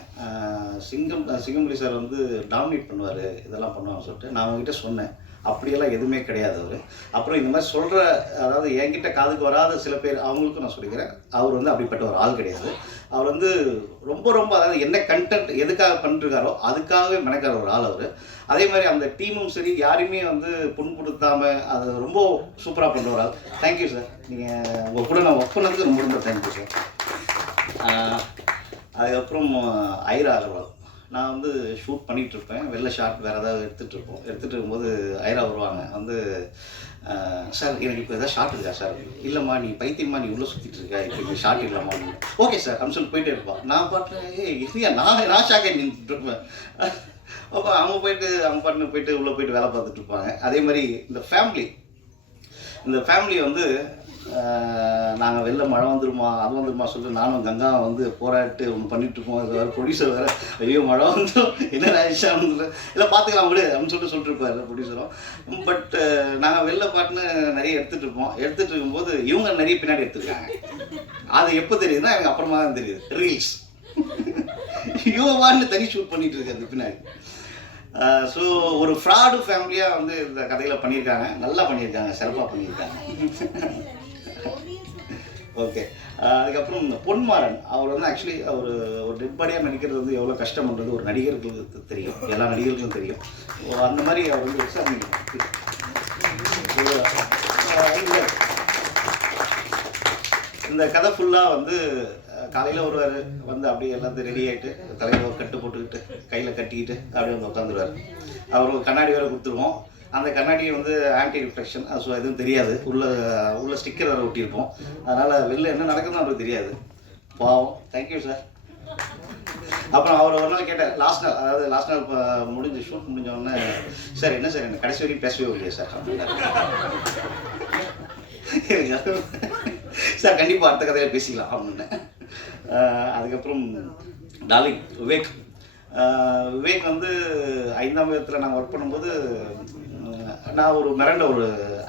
சிங்கமொழி சார் வந்து டாமினேட் பண்ணுவார், இதெல்லாம் பண்ணுவாங்கன்னு சொல்லிட்டு. நான் அவங்ககிட்ட சொன்னேன், அப்படியெல்லாம் எதுவுமே கிடையாது அவர். அப்புறம் இந்த மாதிரி சொல்கிற, அதாவது என்கிட்ட காதுக்கு வராத சில பேர் அவங்களுக்கும் நான் சொல்லிக்கிறேன், அவர் வந்து அப்படிப்பட்ட ஒரு ஆள் கிடையாது. அவர் வந்து ரொம்ப அதாவது என்ன கண்டென்ட் எதுக்காக பண்ணிருக்காரோ அதுக்காகவே மெனக்கிற ஒரு ஆள் அவர். அதே மாதிரி அந்த டீமும் சரி யாரையுமே வந்து புண்படுத்தாமல் அது ரொம்ப சூப்பராக பண்ணுற ஒரு ஆள். Thank you sir. நீங்கள் உங்கள் கூட நான் ஒர்க் பண்ணதுக்கு ரொம்ப தேங்க்யூ சார். அதுக்கப்புறம் ஐரா அகர்வால், நான் வந்து ஷூட் பண்ணிகிட்ருப்பேன், வெளில ஷார்ட் வேறு ஏதாவது எடுத்துகிட்டு இருக்கும்போது ஐரா வருவாங்க வந்து, சார் எனக்கு இப்போ எதாவது ஷார்ட் இருக்கா சார்? இல்லைம்மா நீ பைத்தியம்மா, நீ உள்ளே சுற்றிட்டு இருக்கா, இப்போ இங்கே ஷார்ட் இல்லைம்மா. ஓகே சார் அப்படின்னு சொல்லி போயிட்டே இருப்பான். நான் பாட்டு இல்லையா நான் ஷாக்கே நின்றுட்டுருப்பேன். அப்போ அவங்க பாட்டுன்னு போயிட்டு உள்ளே போயிட்டு வேலை பார்த்துட்டு இருப்பாங்க. அதே மாதிரி இந்த ஃபேமிலி வந்து நாங்கள் வெளில மழை வந்துருமா அது வந்துருமா சொல்லிட்டு நானும் கங்கா வந்து போராட்டு ஒன்று பண்ணிகிட்ருப்போம். அது வேறு ப்ரொடியூசர் வேறு, ஐயோ மழை வந்துடும் என்ன ராஜேஷா இல்லை பார்த்துக்கலாம் விடு அப்படின்னு சொல்லிட்டு இருப்பார் ப்ரொடியூசரும். பட் நாங்கள் வெளில பாட்டுன்னு நிறைய எடுத்துகிட்டு இருக்கும்போது இவங்க நிறைய பின்னாடி எடுத்துருக்காங்க. அது எப்போ தெரியுதுன்னா எனக்கு அப்புறமா தான் தெரியுது, ரீல்ஸ் இவன் தனி ஷூட் பண்ணிகிட்டு இருக்காரு பின்னாடி. ஸோ ஒரு ஃப்ராடு ஃபேமிலியாக வந்து இந்த கதையில் பண்ணியிருக்காங்க, நல்லா பண்ணியிருக்காங்க, சிறப்பாக பண்ணியிருக்காங்க. ஓகே. அதுக்கப்புறம் பொன்மாறன் அவர் வந்து ஆக்சுவலி அவர் ஒரு டெட் பாடியாக நடிக்கிறது வந்து எவ்வளோ கஷ்டம்ன்றது ஒரு நடிகர்களுக்கு தெரியும், எல்லா நடிகர்களுக்கும் தெரியும். அந்த மாதிரி அவர் வந்து எக்ஸாம் இந்த கதை ஃபுல்லாக வந்து காலையில் ஒருவர் வந்து அப்படியே எல்லாத்தையும் ரெடி ஆகிட்டு தலையில் ஒரு கட்டு போட்டுக்கிட்டு கையில் கட்டிக்கிட்டு அப்படியே வந்து உட்காந்துருவார். அவர் ஒரு கண்ணாடி வேறு கொடுத்துருவோம். அந்த கண்ணாடி வந்து ஆன்டி ரிஃப்ளெக்ஷன், ஸோ எதுவும் தெரியாது. உள்ள ஸ்டிக்கர் வேறு ஒட்டியிருப்போம். அதனால் வெளில என்ன நடக்குதுன்னு அவருக்கு தெரியாது. பாவம். Thank you sir. அப்புறம் அவர் ஒரு நாள் கேட்டார், லாஸ்ட் நாள் இப்போ ஷூட் முடிஞ்சோடனே, சார் என்ன சார் என்ன கடைசி வரைக்கும் பேசவே இல்லையா சார் அப்படின்னாரு. சார் கண்டிப்பாக அடுத்த கதையில் பேசிக்கலாம் அப்படின்னு. அதுக்கப்புறம் டார்லிங் விவேக் வந்து 5ஆம் வயதில் நாங்கள் ஒர்க் பண்ணும்போது நான் ஒரு மிரண்ட ஒரு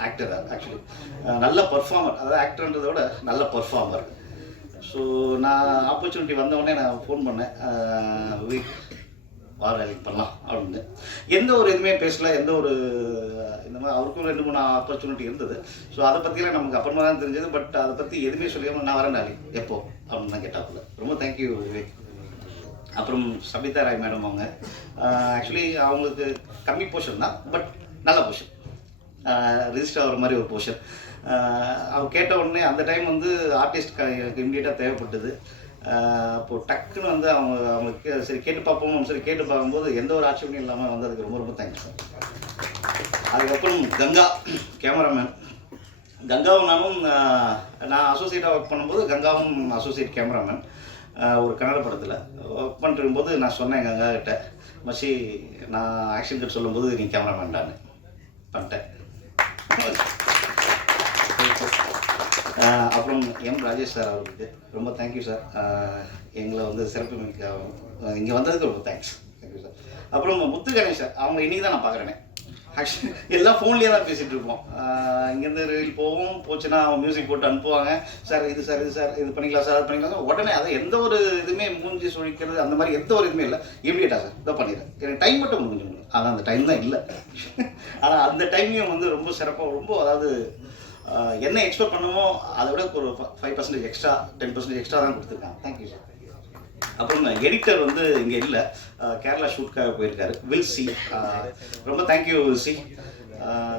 ஆக்டர். ஆக்சுவலி நல்ல பர்ஃபார்மர், அதாவது ஆக்டர்ன்றதை விட நல்ல பர்ஃபார்மர். ஸோ நான் ஆப்பர்ச்சுனிட்டி வந்தவுடனே நான் ஃபோன் பண்ணேன், விவேக் வேலைக்கு பண்ணலாம் அப்படின்னு. எந்த ஒரு இதுவுமே பேசல, எந்த ஒரு இந்த மாதிரி அவருக்கும் 2-3 ஆப்பர்ச்சுனிட்டி இருந்தது. ஸோ அதை பற்றிலாம் நமக்கு அப்புறமா தான் தெரிஞ்சது. பட் அதை பற்றி எதுவுமே சொல்லியாமல் நான் வரேன் டாலி எப்போ அப்படின்னு தான் கேட்டாப்புல. ரொம்ப தேங்க்யூ விவேக். அப்புறம் சபிதா ராய் மேடம், அவங்க ஆக்சுவலி அவங்களுக்கு கம்மி போர்ஷன் தான், பட் நல்ல போர்ஷன், ரிஜிஸ்டர் ஆகிற மாதிரி ஒரு போர்ஷன். அவங்க கேட்ட உடனே அந்த டைம் வந்து ஆர்டிஸ்ட் எனக்கு இம்மிடியேட்டாக தேவைப்பட்டது. அப்போது டக்குன்னு வந்து அவங்களுக்கு சரி கேட்டு பார்ப்போம், சரி கேட்டு பார்க்கும்போது எந்த ஒரு ஆட்சேபனையும் இல்லாமல் வந்து அதுக்கு ரொம்ப ரொம்ப தேங்க்ஸ் சார். அதுக்கப்புறம் கங்கா கேமராமேன், கங்காவும் நான் அசோசியேட்டாக ஒர்க் பண்ணும்போது கங்காவும் அசோசியேட் கேமராமேன் ஒரு கன்னட படத்தில் ஒர்க் பண்ணிருக்கும்போது நான் சொன்னேன் கங்கா கிட்ட, மச்சி நான் ஆக்ஷன் கட் சொல்லும்போது நீ கேமராமேன்டான்னு பண்ணிட்டேன். அப்புறம் ராஜேஷ் சார் அவருக்கு ரொம்ப தேங்க்யூ சார். எங்களை வந்து சிறப்பு மிக்க இங்கே வந்ததுக்கு ரொம்ப தேங்க்ஸ். Thank you sir. அப்புறம் முத்து கணேஷ், அவங்க இன்றைக்கி தான் நான் பார்க்குறேனே. ஆக்சுவலி எல்லாம் ஃபோன்லேயே தான் பேசிகிட்டு இருப்போம். இங்கேருந்து ரீல் போச்சுன்னா அவங்க மியூசிக் போட்டு அனுப்புவாங்க, சார் இது பண்ணிக்கலாம் சார், அது பண்ணிக்கலாம் சார். உடனே அதை எந்த ஒரு இதுவுமே மூஞ்சி சுழிக்கிறது அந்த மாதிரி எந்த ஒரு இதுவுமே இல்லை. இமீடியட்டாக சார் இதை பண்ணிடுறேன், எனக்கு டைம் மட்டும் முடிஞ்சு. ஆனால் அந்த டைம் தான் இல்லை. ஆனால் அந்த டைம்லையும் வந்து ரொம்ப சிறப்பாக, ரொம்ப அதாவது என்ன எக்ஸ்பெக்ட் பண்ணுமோ அதை விட ஒரு 5% எக்ஸ்ட்ரா 10% எக்ஸ்ட்ரா தான் கொடுத்துருக்காங்க. Thank you sir. அப்புறம் எடிட்டர் வந்து இங்கே இல்லை, கேரளா ஷூட்காக போயிருக்காரு, வில் சி. ரொம்ப தேங்க்யூ வில் சி.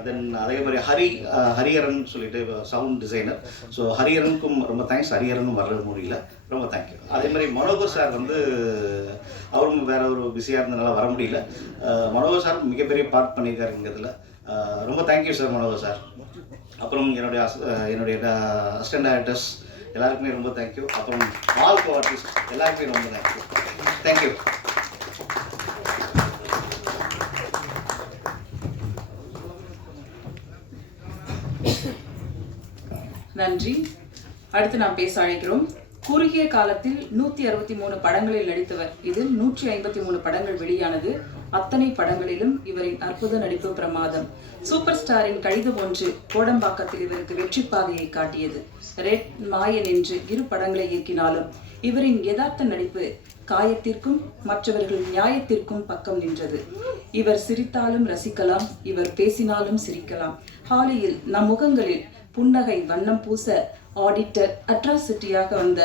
தென் அதே மாதிரி ஹரிஹரன் சொல்லிட்டு சவுண்ட் டிசைனர். ஸோ ஹரிஹரனுக்கும் ரொம்ப தேங்க்ஸ். ஹரிஹரனும் வர்றது முடியல, ரொம்ப தேங்க்யூ. அதே மாதிரி மனோகர் சார் வந்து அவரும் வேற ஒரு பிஸியாக இருந்ததுனால வர முடியல. மனோகர் சார் மிகப்பெரிய பார்ட் பண்ணியிருக்காரு இங்கே இதில். ரொம்ப தேங்க்யூ சார் மனோகர் சார். அப்புறம் என்னுடைய அசிஸ்டன்ட் டைரக்டர்ஸ் எல்லாருக்குமே ரொம்ப தேங்க்யூ. அப்புறம் ஆல் கோ ஆர்டிஸ்ட் எல்லாருக்குமே ரொம்ப தேங்க்யூ. தேங்க்யூ. நன்றி. அடுத்து நாம் பேச அழைக்கிறோம். குறுகிய காலத்தில் 163 படங்களில் நடித்தவர். இதில் 153 படங்கள் வெளியானது. அத்தனை படங்களிலும் இவரின் அற்புத நடிப்பு பிரமாதம். சூப்பர் ஸ்டாரின் கடிதம் ஒன்று கோடம்பாக்கத்தில் இவருக்கு வெற்றி பாதையை காட்டியது. ரெட், மாயன் என்று 2 படங்களை இயக்கினாலும் இவரின் யதார்த்த நடிப்பு காயத்திற்கும் மற்றவர்கள் நியாயத்திற்கும் பக்கம் நின்றது. இவர் சிரித்தாலும் ரசிக்கலாம், இவர் பேசினாலும் சிரிக்கலாம். ஹாலியில் நம் முகங்களில் புன்னகை வண்ணம் பூச ஆடிட்டர் அட்ராசிட்டியாக வந்த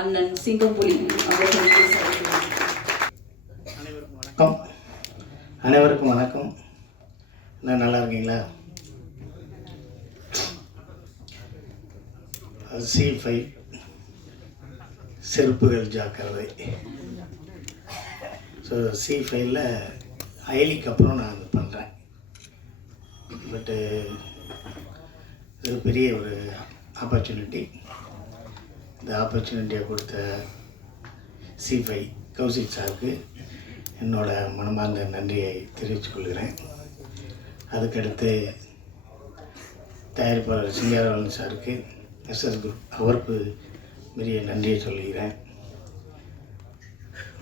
அண்ணன் சிங்கம்புலி அவர்கள் அனைவருக்கும் வணக்கம். நல்லா இருக்கீங்களா? C5 செருப்புகள் ஜாக்கிரதை. ஸோ C5ல் ஐலிக்கு அப்புறம் நான் அது பண்ணுறேன். பட்டு இது பெரிய ஒரு ஆப்பர்ச்சுனிட்டி. இந்த ஆப்பர்ச்சுனிட்டியை கொடுத்த C5 கௌசிக் சாருக்கு என்னோட மனமார்ந்த நன்றியை தெரிவித்துக் கொள்கிறேன். அதுக்கடுத்து தயாரிப்பாளர் சிங்காரவன் சாருக்கு, SS குரூப் அவருக்கு பெரிய நன்றியை சொல்கிறேன்.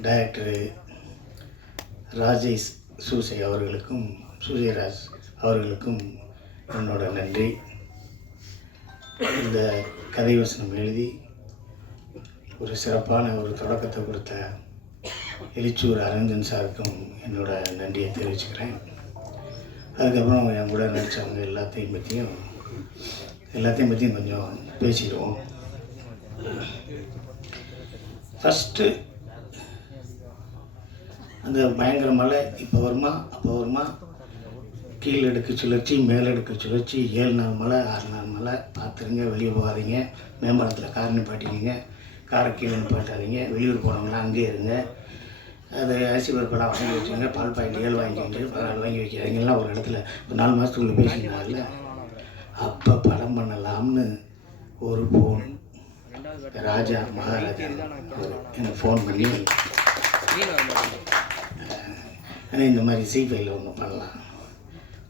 டைரக்டரு ராஜேஷ் அவர்களுக்கும் சூரியராஜ் அவர்களுக்கும் என்னோட நன்றி. இந்த கதை வசனம் எழுதி ஒரு சிறப்பான ஒரு தொடக்கத்தை கொடுத்த எலிச்சூர் அரஞ்சன் சாருக்கும் என்னோட நன்றியை தெரிவிச்சுக்கிறேன். அதுக்கப்புறம் என் கூட நடித்தவங்க எல்லாத்தையும் பற்றியும் கொஞ்சம் பேசிடுவோம். ஃபஸ்ட்டு அந்த பயங்கர மழை இப்போ வருமா அப்போ வருமா, கீழே எடுக்க சுழற்சி மேலே எடுக்க சுழற்சி, 7 நாள் மழை 6 நாள் மழை. பார்த்துருங்க, வெளியே போகாதீங்க, மேம்பாலத்தில் கார் நிப்பாட்டிக்கிங்க, காரை கீழே நிப்பாட்டாதீங்க, வெளியூர் போனவங்களாம் அங்கேயே இருங்க. அது அரிசி பருப்பெல்லாம் வாங்கி வச்சுங்க, பால் பாக்கெட் 7 வாங்கிக்கிங்க, 14 வாங்கி வைக்கிறாங்கலாம் ஒரு இடத்துல ஒரு 4 மாதத்துக்குள்ளே பேசிக்கிறாங்கல்ல. அப்போ படம் பண்ணலாம்னு ஒரு ஃபோன் ராஜா மகாராஜா எனக்கு ஃபோன் பண்ணி ஆனால் இந்த மாதிரி C5ல ஒன்று பண்ணலாம்,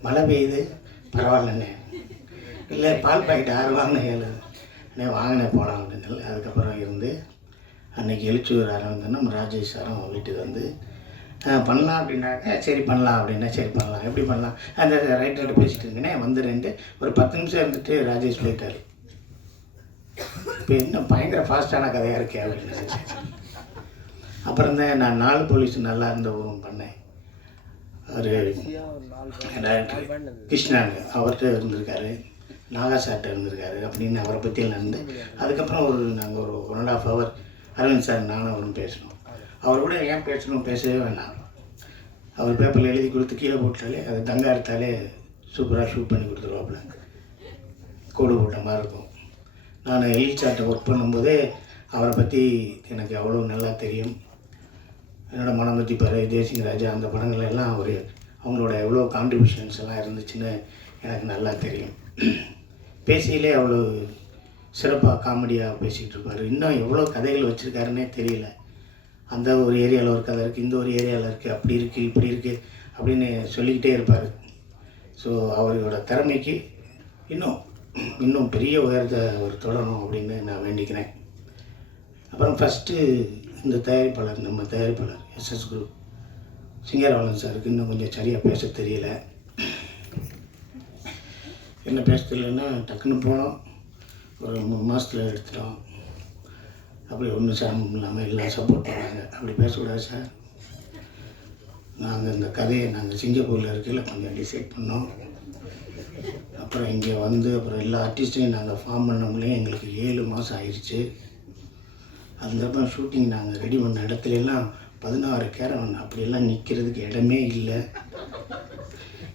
மழை பெய்யுது பரவாயில்லண்ணே, இல்லை பால் பாக்கெட் 6 வாங்கினேன் 7 அண்ணே வாங்கினே போகலாம் அப்படின்னு. அதுக்கப்புறம் இருந்து அன்றைக்கி எழுச்சூர் அரவிந்தன் நம்ம ராஜேஷ் சாரும் வீட்டுக்கு வந்து பண்ணலாம் அப்படின்னாக்க சரி பண்ணலாம் அப்படின்னா சரி பண்ணலாம், எப்படி பண்ணலாம் அந்த ரைட்டர்கிட்ட பேசிட்டு இருந்தேனே வந்துடுன்ட்டு ஒரு 10 நிமிஷம் இருந்துட்டு ராஜேஷ் போயிட்டார். இப்போ இன்னும் பயங்கர ஃபாஸ்ட்டான கதையாக இருக்கே அப்படின்னு. அப்புறம் தான் நான் 4 போலீஸ் நல்லா இருந்த ஊரும் பண்ணேன். ஒரு டைரக்டர் கிருஷ்ணாங்க அவர்கிட்ட இருந்திருக்காரு, நாகா சார்கிட்ட இருந்திருக்காரு அப்படின்னு அவரை பற்றியெல்லாம் இருந்து. அதுக்கப்புறம் நாங்கள் ஒரு 1.5 hour அரவிந்த் சார் நானும் அவரும் பேசணும். அவர் கூட ஏன் பேசணும், பேசவே வேணாம், அவர் பேப்பரில் எழுதி கொடுத்து கீழே போட்டாலே அது தங்கா எடுத்தாலே சூப்பராக ஷூட் பண்ணி கொடுத்துருவாப்புல, கோடு போட்ட மாதிரி இருக்கும். நான் எலி சார்ட்டை ஒர்க் பண்ணும்போதே அவரை பற்றி எனக்கு அவ்வளோ நல்லா தெரியும். என்னோடய மனம் பற்றி பாரு, தேசிங் ராஜா அந்த படங்கள் எல்லாம் அவங்களோட எவ்வளோ கான்ட்ரிபியூஷன்ஸ் எல்லாம் இருந்துச்சுன்னு எனக்கு நல்லா தெரியும். பேசியிலே அவ்வளோ சிறப்பாக காமெடியாக பேசிகிட்டு இருப்பார். இன்னும் எவ்வளோ கதைகள் வச்சுருக்காருன்னே தெரியல. அந்த ஒரு ஏரியாவில் ஒரு கதை இருக்குது, இந்த ஒரு ஏரியாவில் இருக்குது, அப்படி இருக்குது இப்படி இருக்குது அப்படின்னு சொல்லிக்கிட்டே இருப்பார். ஸோ அவரோட திறமைக்கு இன்னும் பெரிய உயரத்தை அவர் தொடரணும் அப்படின்னு நான் வேண்டிக்கிறேன். அப்புறம் ஃபஸ்ட்டு இந்த தயாரிப்பாளர் நம்ம தயாரிப்பாளர் SS குரூப் சிங்கரவாளன் சாருக்கு இன்னும் கொஞ்சம் சரியாக பேச தெரியல. என்ன பேச தெரியலன்னா டக்குன்னு போனோம், ஒரு 3 மாதத்தில் எடுத்துட்டோம், அப்படி ஒன்றும் சிரமம் இல்லாமல் எல்லாம் சப்போர்ட் பண்ணாங்க. அப்படி பேசக்கூடாது சார், நாங்கள் இந்த கதையை நாங்கள் சிங்கப்பூரில் இருக்கையில் கொஞ்சம் டிசைட் பண்ணோம். அப்புறம் இங்கே வந்து அப்புறம் எல்லா ஆர்டிஸ்ட்டையும் நாங்கள் ஃபார்ம் பண்ணவங்களையும் எங்களுக்கு 7 மாதம் ஆயிடுச்சு. அதுக்கப்புறம் ஷூட்டிங் நாங்கள் ரெடி பண்ண இடத்துலலாம் 16 கேரவன் அப்படியெல்லாம் நிற்கிறதுக்கு இடமே இல்லை.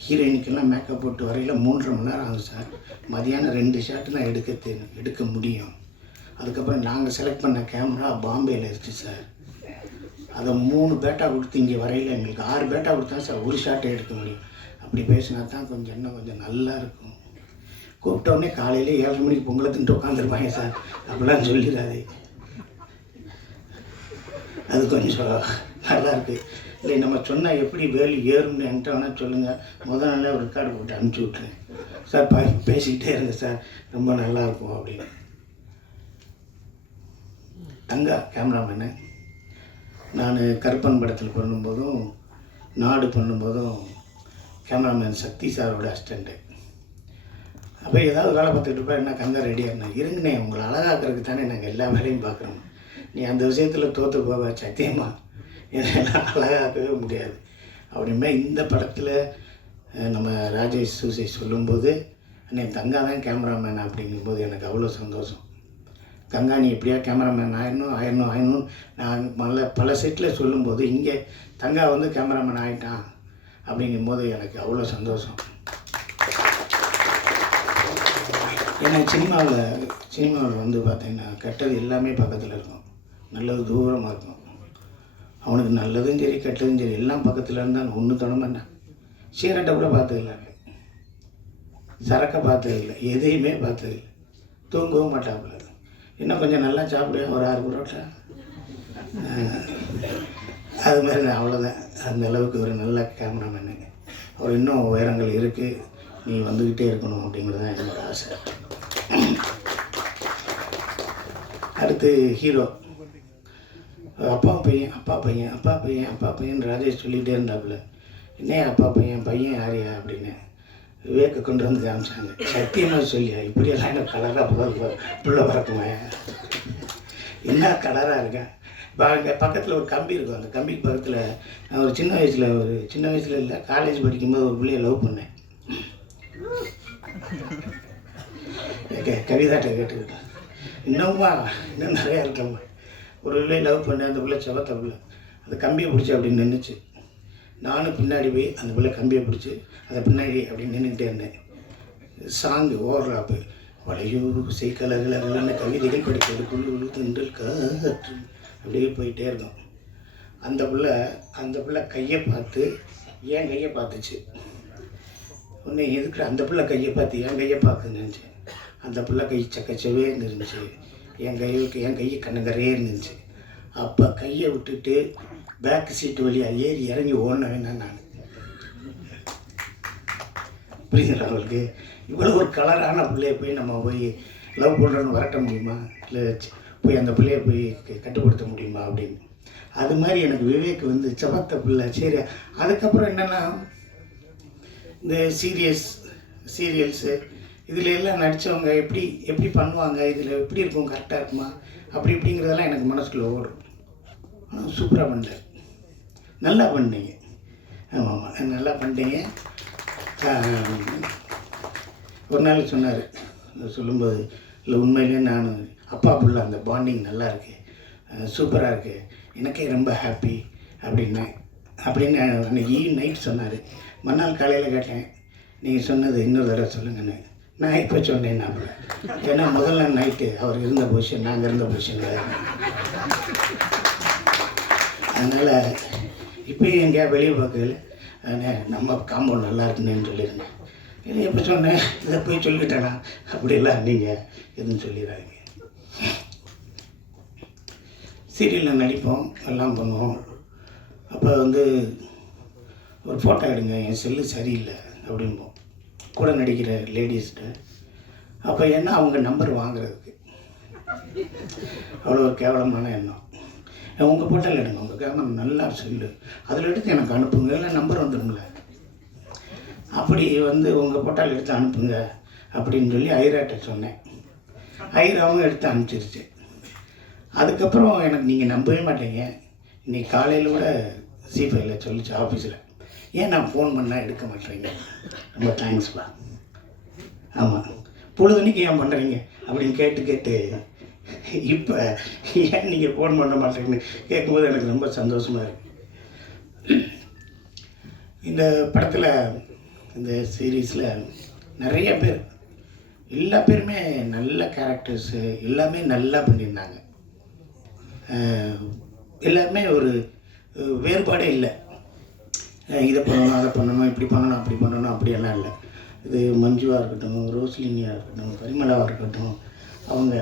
ஹீரோயினுக்கெல்லாம் மேக்கப் போட்டு வரையில் 3.5 மணி நேரம் ஆகும் சார். மதியானம் 2 ஷாட்டு தான் எடுக்க முடியும். அதுக்கப்புறம் நாங்கள் செலக்ட் பண்ண கேமரா பாம்பேயில் இருக்குது சார். அதை 3 பேட்டா கொடுத்து இங்கே வரையில் எங்களுக்கு 6 பேட்டா கொடுத்தா சார் ஒரு ஷாட்டை எடுக்க முடியும். அப்படி பேசினா தான் இன்னும் கொஞ்சம் நல்லா இருக்கும். கூப்பிட்டோடனே காலையில் 7:30 மணிக்கு பொங்கலை தின்ட்டு உட்காந்துருப்பாங்க சார், அப்படிலாம் சொல்லிடாதே. அது கொஞ்சம் நல்லா இருக்குது. இல்லை நம்ம சொன்னால் எப்படி வேலி ஏறும்னு என்கிட்ட வேணால் சொல்லுங்கள், முதல் நாளே ஒரு ரெக்கார்டு போட்டு அனுப்பிச்சி விட்ருங்க சார், பேசிக்கிட்டே இருங்க சார், ரொம்ப நல்லாயிருக்கும் அப்படின்னு. தங்கா கேமராமேனு நான் கருப்பன் படத்தில் பண்ணும்போதும் நாடு பண்ணும்போதும் கேமராமேன் சக்தி சாரோட அசிஸ்டண்ட்டு. அப்போ ஏதாவது வேலை பார்த்துக்கிட்டு இருப்பா, என்ன கங்கா ரெடியாக இருந்தேன், இருங்கண்ணே உங்களை அழகாக்கிறதுக்கு தானே நாங்கள் எல்லா வேலையும் பார்க்குறோம், நீ அந்த விஷயத்தில் தோற்று போவ சத்தியமாக எல்லாம் அழகாக்கவே முடியாது அப்படின்னா. இந்த படத்தில் நம்ம ராஜேஷ் சூசை சொல்லும்போது அண்ணே தங்கா தான் கேமராமேன் அப்படிங்கும்போது எனக்கு அவ்வளோ சந்தோஷம். கங்கா நீ எப்படியா கேமராமேன் ஆயிடணும் நான் பல செட்டில் சொல்லும்போது இங்கே தங்கா வந்து கேமராமேன் ஆகிட்டான் அப்படிங்கும்போது எனக்கு அவ்வளோ சந்தோஷம். ஏன்னா சினிமாவில் வந்து பார்த்திங்கன்னா கெட்டது எல்லாமே பக்கத்தில் இருக்கும், நல்லது தூரமாக இருக்கும். அவனுக்கு நல்லதும் சரி கெட்டதும் சரி எல்லாம் பக்கத்தில் இருந்தால் ஒன்று தொடமாட்டான். சீரட்டை கூட பார்த்ததில்லை, சரக்கை பார்த்ததில்லை, எதையுமே பார்த்ததில்லை, தூங்கவும் மாட்டாப்புல. இன்னும் கொஞ்சம் நல்லா சாப்பிடுவேன், ஒரு 6 புரோட்டா, அது மாதிரி நான் அவ்வளோதான். அந்த அளவுக்கு ஒரு நல்ல கேமராமேனுங்க. அவர் இன்னும் உயரங்கள் இருக்குது, நீ வந்துக்கிட்டே இருக்கணும் அப்படிங்கிறது தான் என்னோட ஆசை. அடுத்து ஹீரோ அப்பா பையன் ராஜேஷ் சொல்லிகிட்டே இருந்தாப்புல, என்ன அப்பா பையன் யாரையா அப்படின்னு விவேக்க கொண்டு வந்து காமிச்சாங்க. சத்தியமாக சொல்லியா இப்படியெல்லாம் எனக்கு கலராக புள்ள பறக்குமா, என்ன கலராக இருக்கேன். இப்போ அங்கே பக்கத்தில் ஒரு கம்பி இருக்கும், அந்த கம்பிக்கு பக்கத்தில் நான் ஒரு சின்ன வயசில் இல்லை காலேஜ் படிக்கும்போது ஒரு பிள்ளையை லவ் பண்ணேன். கவிதாட்ட கேட்டுக்கிட்டேன், இன்னும்மா இன்னும் நிறையா இருக்கம்மா. ஒரு பிள்ளை லவ் பண்ணேன், அந்த பிள்ளை செவத்த பிள்ளை, அந்த கம்பியை பிடிச்சி அப்படின்னு நின்றுச்சு. நானும் பின்னாடி போய் அந்த பிள்ளை கம்பியை பிடிச்சி அதை பின்னாடி அப்படின்னு நின்றுக்கிட்டே இருந்தேன். சாங்கு ஓவர்லாப்பு வளையூர் செய்கலகலன்னு கவிதைகள் படிக்கிறது குழு திண்டல் காற்று அப்படியே போயிட்டே இருக்கும். அந்த பிள்ளை கையை பார்த்து என் கையை பார்த்துச்சு. உடனே எதுக்கு அந்த பிள்ளை கையை பார்த்து என் கையை பார்க்குன்னு நினச்சேன். அந்த பிள்ளை கை சக்கச்சவே இருந்துருந்துச்சு. என் கையை கண்ணங்கரையே இருந்துச்சு. அப்போ கையை விட்டுட்டு பேக் சீட்டு வழியாக ஏறி இறங்கி ஓடின வேணாம் நான். புரியுதுங்களா அவங்களுக்கு? இவ்வளோ ஒரு கலரான பிள்ளைய போய் நம்ம போய் லவ் பண்ணுறோன்னு வரட்ட முடியுமா? இல்லை போய் அந்த பிள்ளைய போய் கட்டுப்படுத்த முடியுமா அப்படின்னு. அது மாதிரி எனக்கு விவேக் வந்து செவத்த பிள்ளை. சரி, அதுக்கப்புறம் என்னென்னா இந்த சீரியல்ஸு இதில் எல்லாம் நடித்தவங்க எப்படி பண்ணுவாங்க, இதில் எப்படி இருக்கும், கரெக்டாக இருக்குமா அப்படி இப்படிங்கிறதெல்லாம் எனக்கு மனசுக்குள்ளே ஓடும். சூப்பராக பண்ணேன், நல்லா பண்ணீங்க. ஆமாம் நல்லா பண்ணிட்டீங்க. ஒரு நாள் சொன்னார், சொல்லும்போது இல்லை உண்மையிலே நான் அப்பா பிள்ளை அந்த பாண்டிங் நல்லா இருக்கு, சூப்பராக இருக்குது, எனக்கே ரொம்ப ஹாப்பி அப்படின்னு அன்றைக்கி நைட் சொன்னார். மறுநாள் காலையில் கேட்டேன், நீங்கள் சொன்னது இன்னொரு தடவை சொல்லுங்கன்னு. நான் இப்போ சொன்னேன் நான். ஏன்னா முதல்ல நைட்டு அவர் இருந்த பொசிஷன் நாங்கள் இருந்த பொசிஷன் வேறு. அதனால் இப்போயும் எங்கேயா வெளியே பார்க்கல நம்ம காம்பவுண்ட் நல்லா இருக்குன்னு சொல்லியிருந்தேன். இல்லை எப்போ சொன்னேன் இதை போய் சொல்லிட்டேனா அப்படியெல்லாம் நீங்கள் எதுவும் சொல்லிடுறாங்க. சீரியலில் நடிப்போம், எல்லாம் பண்ணுவோம். அப்போ வந்து ஒரு ஃபோட்டோ எடுங்க, என் செல்லு சரியில்லை அப்படிம்போம் கூட நடிக்கிற லேடிஸ்கிட்ட. அப்போ என்ன அவங்க நம்பர் வாங்குறதுக்கு அவ்வளோ ஒரு கேவலமான எண்ணம். உங்கள் ஃபோட்டோவில் எடுங்க, உங்கள் கேமரா நல்லா செல்லு, அதில் எடுத்து எனக்கு அனுப்புங்க, இல்லை நம்பர் வந்துடுங்கள. அப்படி வந்து உங்கள் ஃபோட்டோவில் எடுத்து அனுப்புங்க அப்படின்னு சொல்லி ஐராட்ட சொன்னேன். ஐராவும் எடுத்து அனுப்பிச்சிருச்சு. அதுக்கப்புறம் எனக்கு நீங்கள் நம்பவே மாட்டீங்க, இன்றைக்கி காலையில் கூட C5ல சொல்லிச்சு ஆஃபீஸில், ஏன் நான் ஃபோன் பண்ணால் எடுக்க மாட்டேறீங்க, ரொம்ப தேங்க்ஸ்ப்பா. ஆமாம், பொழுதுனைக்கு ஏன் பண்ணுறீங்க அப்படின்னு கேட்டு இப்போ ஏன் நீங்கள் ஃபோன் பண்ண மாட்டேங்கன்னு கேட்கும்போது எனக்கு ரொம்ப சந்தோஷமாக இருக்குது. இந்த படத்தில் இந்த சீரீஸில் நிறைய பேர், எல்லா பேருமே நல்ல கேரக்டர்ஸு, எல்லாமே நல்லா பண்ணியிருந்தாங்க. எல்லாருமே ஒரு வேறுபாடே இல்லை, இதை பண்ணணும் அதை பண்ணணும் இப்படி பண்ணணும் அப்படி பண்ணணும் அப்படியெல்லாம் இல்லை. இது மஞ்சுவாக இருக்கட்டும், ரோஸ்லினியாக இருக்கட்டும், பரிமளாவாக இருக்கட்டும், அவங்க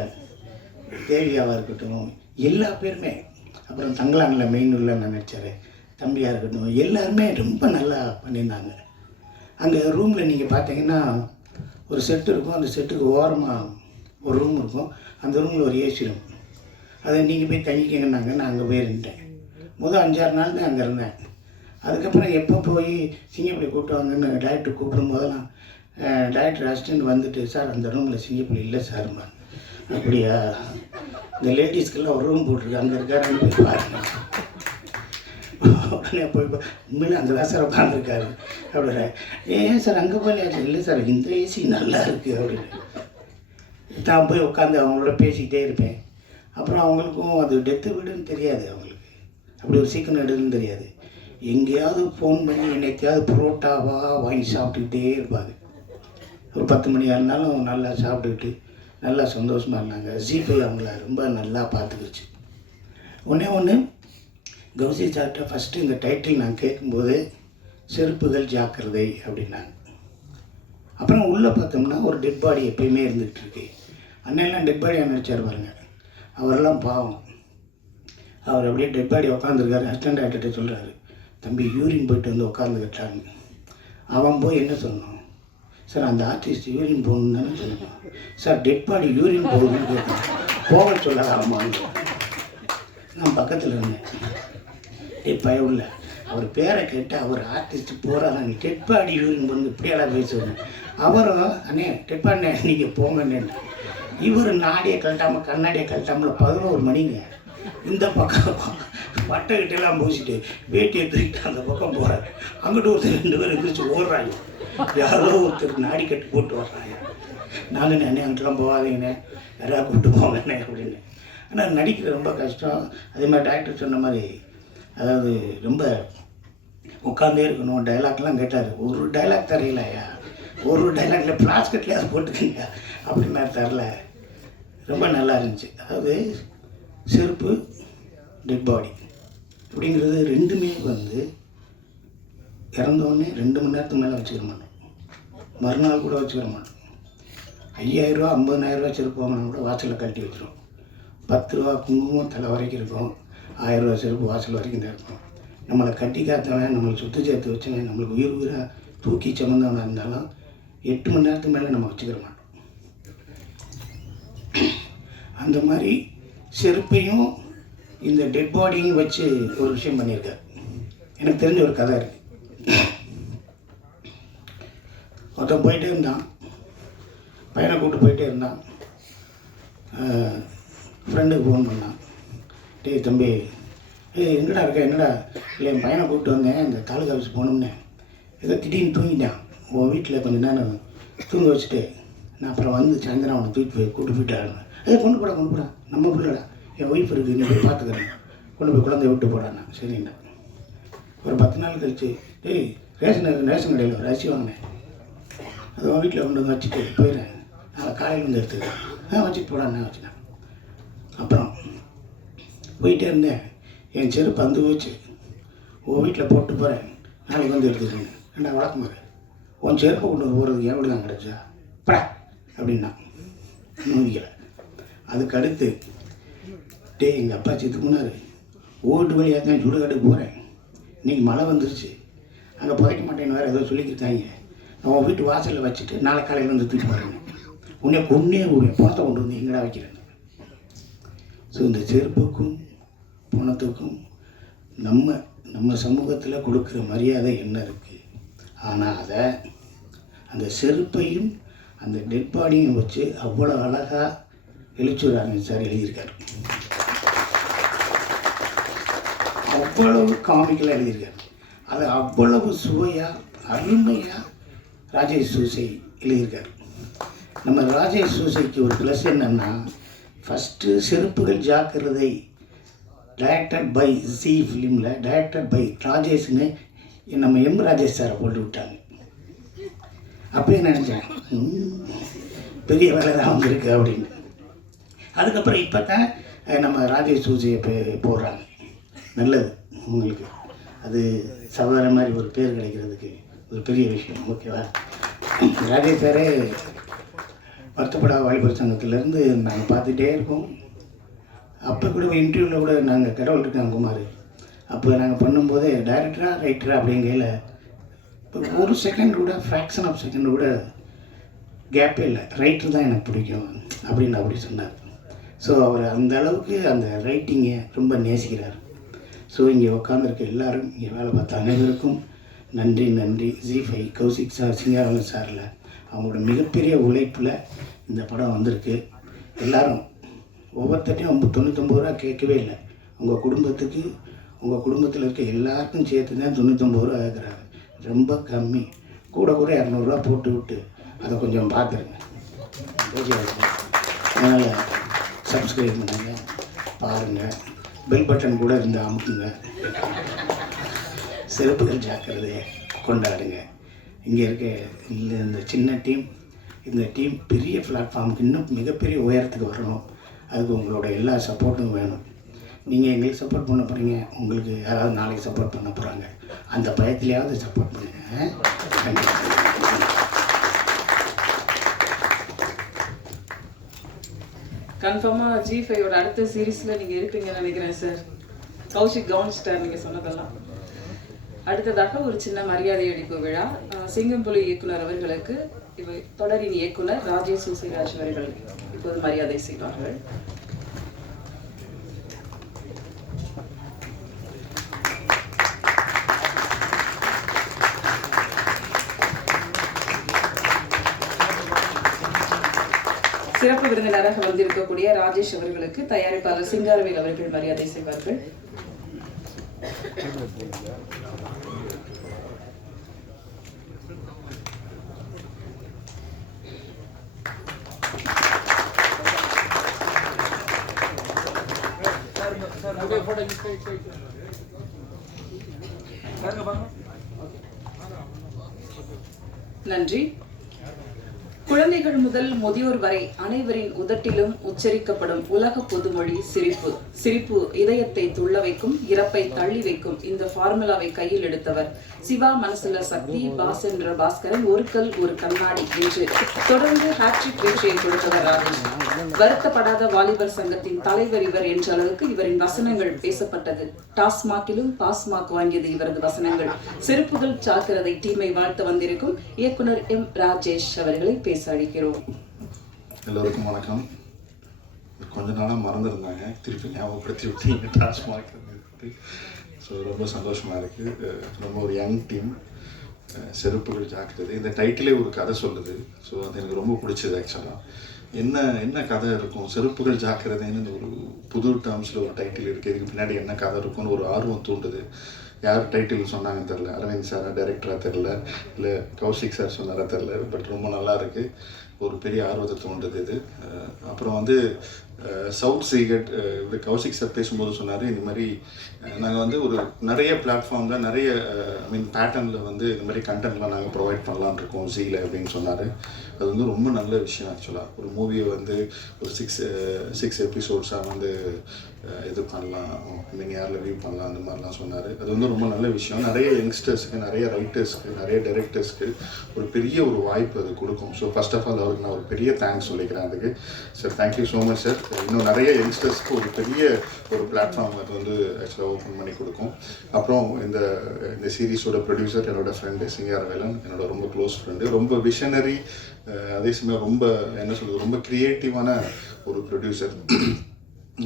தேவியாவாக இருக்கட்டும், எல்லா பேருமே, அப்புறம் தங்கலானில் மெயினுள்ள நான் நடித்தார் தம்பியாக இருக்கட்டும், எல்லாருமே ரொம்ப நல்லா பண்ணியிருந்தாங்க. அங்கே ரூமில் நீங்கள் பார்த்தீங்கன்னா ஒரு செட்டு இருக்கும், அந்த செட்டுக்கு ஓரமாக ஒரு ரூம் இருக்கும், அந்த ரூமில் ஒரு ஏசி ரூம். அதை நீங்கள் போய் தங்கிக்கங்கன்னாங்க, நான் அங்கே போய் இருந்துட்டேன். முதல் 5-6 நாள் தான் அங்கே இருந்தேன். அதுக்கப்புறம் எப்போ போய் சிங்கப்பள்ளி கூப்பிட்டு டைரக்டர் கூப்பிடும் போதெல்லாம் டைரக்டர் அசிஸ்டன்ட் வந்துட்டு, சார் அந்த ரூமில் சிங்கப்பள்ளி இல்லை சார்மா. அப்படியா, இந்த லேடிஸ்க்கெல்லாம் ஒரு ரூம் போட்டிருக்கு, அங்கே இருக்காருன்னு போய் பாருங்க. உடனே போய் உண்மையிலே அங்கே தான் சார் உட்காந்துருக்காரு அப்படின்ற. ஏன் சார் அங்கே போய் இல்லை சார் இந்த ஏசி நல்லா இருக்குது அப்படின்னு. நான் போய் உட்காந்து அவங்களோட பேசிக்கிட்டே இருப்பேன். அப்புறம் அவங்களுக்கும் அது டெத்து வீடுன்னு தெரியாது, அவங்களுக்கு அப்படி ஒரு சீக்கிரம் எடுன்னு தெரியாது. எங்கேயாவது ஃபோன் பண்ணி என்னைக்காவது புரோட்டாவாக வாங்கி சாப்பிட்டுக்கிட்டே இருப்பாங்க. ஒரு 10 மணி ஆனாலும் நல்லா சாப்பிட்டுக்கிட்டு நல்லா சந்தோஷமாக இருந்தாங்க. Z5 அவங்கள ரொம்ப நல்லா பார்த்துக்கிச்சு. ஒன்று கௌசி சார்கிட்ட ஃபஸ்ட்டு இந்த டைட்டில் நான் கேட்கும்போது செருப்புகள் ஜாக்கிரதை அப்படின்னாங்க. அப்புறம் உள்ளே பார்த்தோம்னா ஒரு டெட் பாடி எப்பயுமே இருந்துகிட்ருக்கு. அண்ணெல்லாம் டெட் பாடியாக நினச்சார் பாருங்க, அவரெல்லாம் பாவம். அவர் அப்படியே டெட் பாடி உட்காந்துருக்காரு. அசிஸ்டன்ட் டைரக்டர்கிட்ட சொல்கிறாரு, தம்பி யூரின் போயிட்டு வந்து உட்காந்துக்கிட்டாங்க. அவன் போய் என்ன சொல்லணும், சார் அந்த ஆர்டிஸ்ட் யூரின் போகணுன்னு தானே சொல்லணும். சார் டெட் பாடி யூரின் போகுதுன்னு கேட்கணும், போக சொல்லாதாமான்னு. நான் பக்கத்தில் இருந்தேன். பயவுள்ள அவர் பேரை கேட்டு அவர் ஆர்டிஸ்ட் போகிறாங்க, டெட் பாடி யூரின் போகணும் இப்படியெல்லாம் பேசுவாங்க. அவரும் அண்ணே டெட் பாடினே நீங்கள் போங்கண்ணே. இவர் நாடியை கழட்டாமல் கண்ணாடியை கழட்டாமல் 11 மணிங்க இந்த பக்கம் வட்டைக்கிட்டெல்லாம் பூசிட்டு வேட்டியை தூக்கிட்டு அந்த பக்கம் போகிறார். அங்கிட்டு ஒருத்தர் 2 பேர் எந்திரிச்சு ஓடுறாங்க. யாரோ ஒருத்தர் நாடி கட்டு போட்டு வர்றாங்க. நாங்கள் அண்ணே அங்கிட்டலாம் போகாதீங்கண்ணே, யாராவது கூப்பிட்டு போங்கண்ணே அப்படின்னு. ஆனால் நடிக்கிற ரொம்ப கஷ்டம். அதே மாதிரி டாக்டர் சொன்ன மாதிரி அதாவது ரொம்ப உட்காந்தே இருக்கணும். டைலாக்லாம் கேட்டார். ஒரு டைலாக் தரையிலையா, ஒரு டைலாக்ல பிளாஸ்கெட்லேயே அதை போட்டுக்கங்க அப்படின்னா தரல. ரொம்ப நல்லா இருந்துச்சு. அதாவது செருப்பு, டெட் பாடி அப்படிங்கிறது ரெண்டுமே வந்து இறந்தோடனே 2 மணி நேரத்துக்கு மேலே வச்சுக்கிற மாட்டோம். மறுநாள் கூட வச்சுக்கிற மாட்டோம். 5000 ரூபா 50,000 செருப்பு வாங்கினா கூட வாசலில் கழட்டி வச்சிடும். 10 ரூபா குங்குமம் தலை வரைக்கும் இருக்கும். 1000 ரூபா செருப்பு வாசல் வரைக்கும் தான் இருக்கும். நம்மளை கட்டி காத்தவன், நம்மளை சுற்றி சேர்த்து வச்சவன், நம்மளுக்கு உயிராக தூக்கி சுமந்தவனாக இருந்தாலும் 8 மணி நேரத்துக்கு மேலே நம்ம வச்சுக்கிற மாட்டோம். அந்த மாதிரி செருப்பையும் இந்த டெட் பாடியும் வச்சு ஒரு விஷயம் பண்ணியிருக்காரு. எனக்கு தெரிஞ்ச ஒரு கதை இருக்குது. ஒருத்தன் போயிட்டே இருந்தான், பையனை கூப்பிட்டு போயிட்டே இருந்தான். ஃப்ரெண்டுக்கு ஃபோன் பண்ணான். டேய் தம்பி, எங்கடா இருக்க, என்னடா? இல்லை, என் பையனை கூப்பிட்டு வந்தேன், இந்த தாலுகா ஆஃபீஸ் போகணும்னே. ஏதோ திடீர்னு தூங்கிட்டான். உன் வீட்டில் கொஞ்சம் நேரம் தூங்க வச்சுட்டு நான் அப்புறம் வந்து சாயந்தரம் அவனை தூக்கிட்டு போய் கூப்பிட்டு போயிட்டாருன்னு. கொண்டு போடா, நம்ம பிள்ளைடா, என் ஒய்ஃப் இருக்குது, நீ போய் பார்த்துக்கிறேன், கொண்டு போய் குழந்தைய விட்டு போடாண்ணா. சரிண்ணா. ஒரு 10 நாள் கழிச்சு, டேய் ரேஷன் கடையில் ஒரு அரிசி வாங்கினேன், அது உன் வீட்டில் கொண்டு வந்து வச்சுட்டு போயிடுறேன், நான் காலையில் வந்து எடுத்துக்கிறேன், வச்சுட்டு போடாண்ணா வச்சுட்டேன். அப்புறம் போயிட்டே இருந்தேன். என் செருப்பு வந்து போச்சு, உன் வீட்டில் போட்டு போகிறேன், நாளைக்கு வந்து எடுத்துக்கிறேன். என்ன வழக்கமாக உன் செருப்பை கொண்டு வந்து போகிறதுக்கு என் வீடு தான் கிடச்சா படா அப்படின்னா நம்பிக்கலை. அதுக்கு அடுத்து, டே எங்கள் அப்பா செத்து போனார், ஓட்டு வழியாக தான் சுடுகாட்டுக்கு போகிறேன், இன்றைக்கி மழை வந்துருச்சு, அங்கே புதைக்க மாட்டேன்னு வேறு ஏதோ சொல்லிக்கிட்டாங்க, நான் உன் வீட்டு வாசலில் வச்சுட்டு நாளை காலையில் வந்து தூக்கி போகிறேன், உன்னை கொன்னே விடுவேன், பணத்தை கொண்டு வந்து எங்கடா வைக்கிறேன். ஸோ இந்த செருப்புக்கும் பணத்துக்கும் நம்ம சமூகத்தில் கொடுக்குற மரியாதை என்ன இருக்குது. ஆனால் அதை அந்த செருப்பையும் அந்த டெட் பாடியும் வச்சு அவ்வளோ அழகாக எழுச்சூர் அரவிந்த் சார் எழுதியிருக்காரு. அவ்வளவு காமிக்கலாக எழுதியிருக்காரு. அது அவ்வளவு சுவையாக அருமையாக ராஜேஷ் சூசை எழுதியிருக்காரு. நம்ம ராஜேஷ் சூசைக்கு ஒரு ப்ளஸ் என்னென்னா, first Seruppugal Jaakirathai directed by G ஃபிலிமில் டைரக்டட் பை ராஜேஷ்னு நம்ம எம் ராஜேஷ் சாரை போட்டு விட்டாங்க. அப்பயே நினச்சேன் பெரிய வேலை தான் வந்திருக்கு அப்படின்னு. அதுக்கப்புறம் இப்போ தான் நம்ம ராஜேஷ் சூசையை போடுறாங்க. நல்லது உங்களுக்கு, அது சகோதரன் மாதிரி ஒரு பேர் கிடைக்கிறதுக்கு ஒரு பெரிய விஷயம். ஓகேவா? ராஜேஷ் சாரே வருத்தப்படாத வாலிபர் சங்கத்திலேருந்து நாங்கள் பார்த்துட்டே இருக்கோம். அப்போ கூட இன்டர்வியூவில் கூட நாங்கள் கடவுள் இருக்காங்க குமார், அப்போ நாங்கள் பண்ணும்போதே டைரக்டரா ரைட்டரா அப்படிங்கையில் இப்போ ஒரு செகண்ட் கூட ஃப்ராக்ஷன் ஆஃப் செகண்ட் கூட கேப்பே இல்லை, ரைட்டர் தான் எனக்கு பிடிக்கும் அப்படின்னு அப்படி சொன்னார். ஸோ அவர் அந்த அளவுக்கு அந்த ரைட்டிங்கை ரொம்ப நேசிக்கிறார். ஸோ இங்கே உட்காந்துருக்க எல்லோரும், இங்கே வேலை பார்த்த அனைவருக்கும் நன்றி. ஜி5 கௌசிக் சார், சிங்காரவன் சாரில் அவங்களோட மிகப்பெரிய உழைப்பில் இந்த படம் வந்திருக்கு. எல்லோரும் ஒவ்வொருத்தையும் 99 ரூபா கேட்கவே இல்லை. உங்கள் குடும்பத்துக்கு, உங்கள் குடும்பத்தில் இருக்க எல்லாருக்கும் சேர்த்து தான் 99 ரூபா கேட்குறாங்க. ரொம்ப கம்மி. கூட 200 ரூபா போட்டு விட்டு அதை கொஞ்சம் பார்த்துருங்க. அதனால் சப்ஸ்கிரைப் பண்ணுங்க, பாருங்கள், பெல் பட்டன் கூட இருந்து அமுக்குங்க. சிறப்புகள் ஜாக்கிரதையை கொண்டாடுங்க. இங்கே இருக்க இந்த சின்ன டீம், இந்த டீம் பெரிய பிளாட்ஃபார்முக்கு இன்னும் மிகப்பெரிய உயரத்துக்கு வரணும். அதுக்கு உங்களோட எல்லா சப்போர்ட்டும் வேணும். நீங்கள் எங்களுக்கு சப்போர்ட் பண்ண போகிறீங்க, உங்களுக்கு யாராவது நாளைக்கு சப்போர்ட் பண்ண போகிறாங்க, அந்த பயத்திலேயாவது சப்போர்ட் பண்ணுங்கள். கன்ஃபார்மாக ஜி5யோட அடுத்த சீரீஸில் நீங்கள் இருப்பீங்கன்னு நினைக்கிறேன் சார். கௌஷிக் கவனிச்சிட்டார் நீங்கள் சொன்னதெல்லாம். அடுத்ததாக ஒரு சின்ன மரியாதை அளிப்பு விழா. சிங்கம்புலி இயக்குனர் அவர்களுக்கு தொடரின் இயக்குனர் ராஜேஷ் சூசைராஜ் அவர்கள் இப்போது மரியாதை செய்வார்கள். சிறப்பு விருந்தினராக வந்திருக்கக்கூடிய ராஜேஷ் அவர்களுக்கு தயாரிப்பாளர் சிங்காரவேல் அவர்கள் மரியாதை செய்வார்கள். நன்றி. குழந்தைகள் முதல் முதியோர் வரை அனைவரின் உதட்டிலும் உச்சரிக்கப்படும் உலக பொதுமொழி சிரிப்பு. சிரிப்பு இதயத்தை துள்ள வைக்கும், இறப்பை தள்ளி வைக்கும். இந்த ஃபார்முலாவை கையில் எடுத்தவர் சிவா. மனசுல சக்தி, பாஸ் என்ற பாஸ்கரன், ஒரு கல் ஒரு கண்ணாடி என்று தொடர்ந்து ஹாட்ரிக் வெற்றியை கொடுத்தவர் ராஜேஷ். வருத்தப்படாத வாலிபர் சங்கத்தின் தலைவர் இவர் என்ற அளவுக்கு இவரின் வசனங்கள் பேசப்பட்டது. டாஸ்மாகிலும் பாஸ் மார்க் வாங்கியது இவரது வசனங்கள். செருப்புகள் ஜாக்கிரதை டீமை வாழ்த்து வந்திருக்கும் இயக்குனர் எம். ராஜேஷ் அவர்களை பேச அழைக்கிறோம். எல்லோருக்கும் வணக்கம். கொஞ்ச நாளாக மறந்துருந்தாங்க, திருப்பி ஞாபகப்படுத்தி விட்டீங்க டாஸ்மார்க். ஸோ ரொம்ப சந்தோஷமாக இருக்குது. ரொம்ப ஒரு யங் டீம். செருப்புகள் ஜாக்கிரதை இந்த டைட்டிலே ஒரு கதை சொல்லுது. ஸோ அது எனக்கு ரொம்ப பிடிச்சது. ஆக்சுவலாக என்ன கதை இருக்கும், செருப்புகள் ஜாக்கிரதைன்னு ஒரு புது டேர்ம்ஸில் ஒரு டைட்டில் இருக்குது. இதுக்கு பின்னாடி என்ன கதை இருக்கும்னு ஒரு ஆர்வம் தூண்டுது. யார் டைட்டில் சொன்னாங்கன்னு தெரில, அரவிந்த் சாரா டைரக்டராக தெரில, இல்லை கௌஷிக் சார் சொன்னாரா தெரில. பட் ரொம்ப நல்லா இருக்குது, ஒரு பெரிய ஆர்வத்தை தோன்றுது இது. அப்புறம் வந்து சவுத் சீகட் இப்படி கௌஷிக் சார் பேசும்போது சொன்னார், இந்த மாதிரி நாங்கள் வந்து ஒரு நிறைய பிளாட்ஃபார்மில் நிறைய பேட்டர்னில் வந்து இந்த மாதிரி கண்டென்ட்லாம் நாங்கள் ப்ரொவைட் பண்ணலான்னு இருக்கோம் ஜீல அப்படின்னு சொன்னார். அது வந்து ரொம்ப நல்ல விஷயம். ஆக்சுவலாக ஒரு மூவியை வந்து ஒரு சிக்ஸ் எபிசோட்ஸாக வந்து இது பண்ணலாம், யாரில் ரிவ்யூ பண்ணலாம், அந்த மாதிரிலாம் சொன்னார். அது வந்து ரொம்ப நல்ல விஷயம். நிறைய யங்ஸ்டர்ஸ்க்கு, நிறைய ரைட்டர்ஸ்க்கு, நிறைய டைரக்டர்ஸ்க்கு ஒரு பெரிய ஒரு வாய்ப்பு அது கொடுக்கும். ஸோ ஃபர்ஸ்ட் ஆஃப் ஆல் அவருக்கு நான் ஒரு பெரிய தேங்க்ஸ் சொல்லிக்கிறேன் அதுக்கு. Sir thank you so much sir. இன்னும் நிறைய யங்ஸ்டர்ஸ்க்கு ஒரு பெரிய ஒரு பிளாட்ஃபார்ம் அது வந்து ஆக்சுவலாக ஓப்பன் பண்ணி கொடுக்கும். அப்புறம் இந்த சீரீஸோட ப்ரொடியூசர் என்னோட ஃப்ரெண்டு சிங்காரவேலன், என்னோட ரொம்ப க்ளோஸ் ஃப்ரெண்டு, ரொம்ப விஷனரி, அதே சமயம் ரொம்ப என்ன சொல்கிறது, ரொம்ப க்ரியேட்டிவான ஒரு ப்ரொடியூசர்.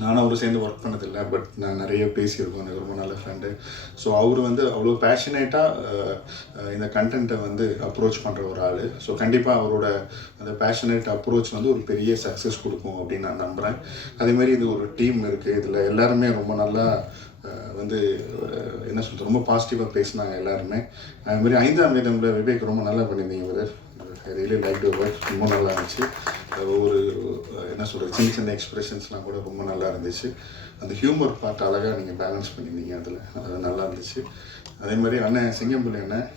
நானும் அவரும் சேர்ந்து ஒர்க் பண்ணதில்லை, பட் நான் நிறைய பேசியிருக்கோம். எனக்கு ரொம்ப நல்ல ஃப்ரெண்டு. ஸோ அவர் வந்து அவ்வளோ பேஷனேட்டாக இந்த கண்டென்ட்டை வந்து அப்ரோச் பண்ணுற ஒரு ஆள். ஸோ கண்டிப்பாக அவரோட அந்த பேஷனேட் அப்ரோச் வந்து ஒரு பெரிய சக்ஸஸ் கொடுக்கும் அப்படின்னு நான் நம்புகிறேன். அதேமாதிரி இது ஒரு டீம் இருக்குது, இதில் எல்லாருமே ரொம்ப நல்லா வந்து என்ன சொல்கிறது, ரொம்ப பாசிட்டிவாக பேசினாங்க எல்லாருமே. அதுமாதிரி 5ஆம் வேதம்ல விவேக் ரொம்ப நல்லா பண்ணியிருந்தீங்க brother. I really like your work. ரொம்ப நல்லா இருந்துச்சு. ஒரு என்ன சொல்கிறது, சின்ன சின்ன எக்ஸ்பிரஷன்ஸ்லாம் கூட ரொம்ப நல்லா இருந்துச்சு. அந்த ஹியூமர் பார்ட் அழகாக நீங்கள் பேலன்ஸ் பண்ணியிருந்தீங்க, அதில் அது நல்லா இருந்துச்சு. அதே மாதிரி அண்ணன் சிங்கம்புலி அண்ணன்,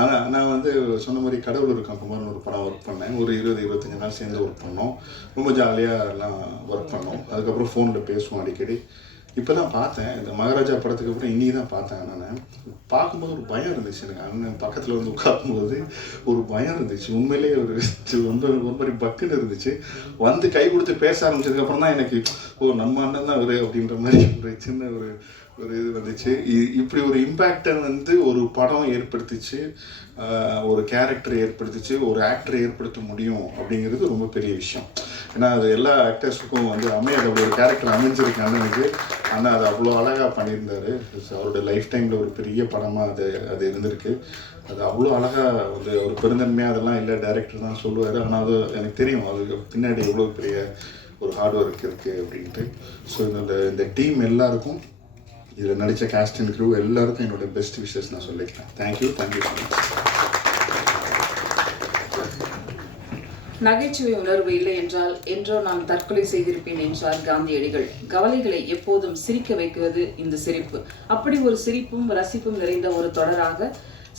ஆனால் நான் வந்து சொன்ன மாதிரி கடவுள் இருக்கான் குமார்னு ஒரு படம் ஒர்க் பண்ணேன். ஒரு 20-25 நாள் சேர்ந்து ஒர்க் பண்ணோம். ரொம்ப ஜாலியாக எல்லாம் ஒர்க் பண்ணோம். அதுக்கப்புறம் ஃபோனில் பேசுவோம் அடிக்கடி. இப்போ தான் பார்த்தேன், இந்த மகாராஜா படத்துக்கு அப்புறம் இன்னி தான் பார்த்தேன். நான் பார்க்கும்போது ஒரு பயம் இருந்துச்சு எனக்கு. அண்ணன் பக்கத்தில் வந்து உட்காரும்போது ஒரு பயம் இருந்துச்சு. உண்மையிலேயே ஒரு மாதிரி பக்குன்னு இருந்துச்சு. வந்து கை கொடுத்து பேச ஆரம்பிச்சதுக்கப்புறம் தான் எனக்கு நம்ம அண்ணன் தான் ஒரு அப்படின்ற மாதிரி ஒரு சின்ன ஒரு இது வந்துச்சு. இப்படி ஒரு இம்பேக்டை வந்து ஒரு படம் ஏற்படுத்திச்சு, ஒரு கேரக்டர் ஏற்படுத்திச்சு, ஒரு ஆக்டரை ஏற்படுத்த முடியும் அப்படிங்கிறது ரொம்ப பெரிய விஷயம். ஏன்னா அது எல்லா ஆக்டர்ஸுக்கும் வந்து அமையாது. அப்படி ஒரு கேரக்டர் அமைஞ்சிருக்கு அண்ணனுக்கு. ஆனால் அது அவ்வளோ அழகாக பண்ணியிருந்தார். அவரோட லைஃப் டைமில் ஒரு பெரிய படமாக அது இருந்திருக்கு. அது அவ்வளோ அழகாக வந்து ஒரு பெருந்தன்மையாக அதெல்லாம் இல்லை, டைரக்டர் தான் சொல்லுவார். ஆனால் அது எனக்கு தெரியும், அது பின்னாடி எவ்வளோ பெரிய ஒரு ஹார்ட் ஒர்க் இருக்குது அப்படின்ட்டு. ஸோ இந்த டீம் எல்லாருக்கும், இதில் நடித்த காஸ்ட் அண்ட் க்ரூ எல்லாருக்கும் என்னோட பெஸ்ட் விஷஸ் நான் சொல்லிக்கிறேன். Thank you so much. நகைச்சுவை உணர்வு இல்லை என்றால் என்றோ நான் தற்கொலை செய்திருப்பேன் என்றார் காந்தியடிகள். கவலைகளை எப்போதும் சிரிக்க வைக்குவது இந்த சிரிப்பு. அப்படி ஒரு சிரிப்பும் ரசிப்பும் நிறைந்த ஒரு தொடராக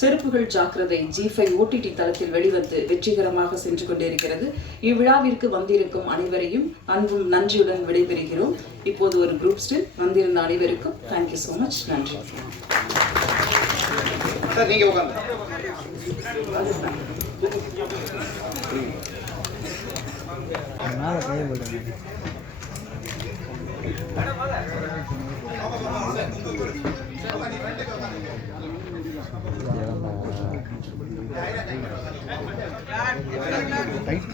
செருப்புகள் ஜாக்கிரதை G5 OTT தளத்தில் வெளிவந்து வெற்றிகரமாக சென்று கொண்டிருக்கிறது. இவ்விழாவிற்கு வந்திருக்கும் அனைவரையும் அன்பும் நன்றியுடன் விடைபெறுகிறோம். இப்போது ஒரு குரூப் ஸ்டில். வந்திருந்த அனைவருக்கும் தேங்க்யூ ஸோ மச். நன்றி. டைட்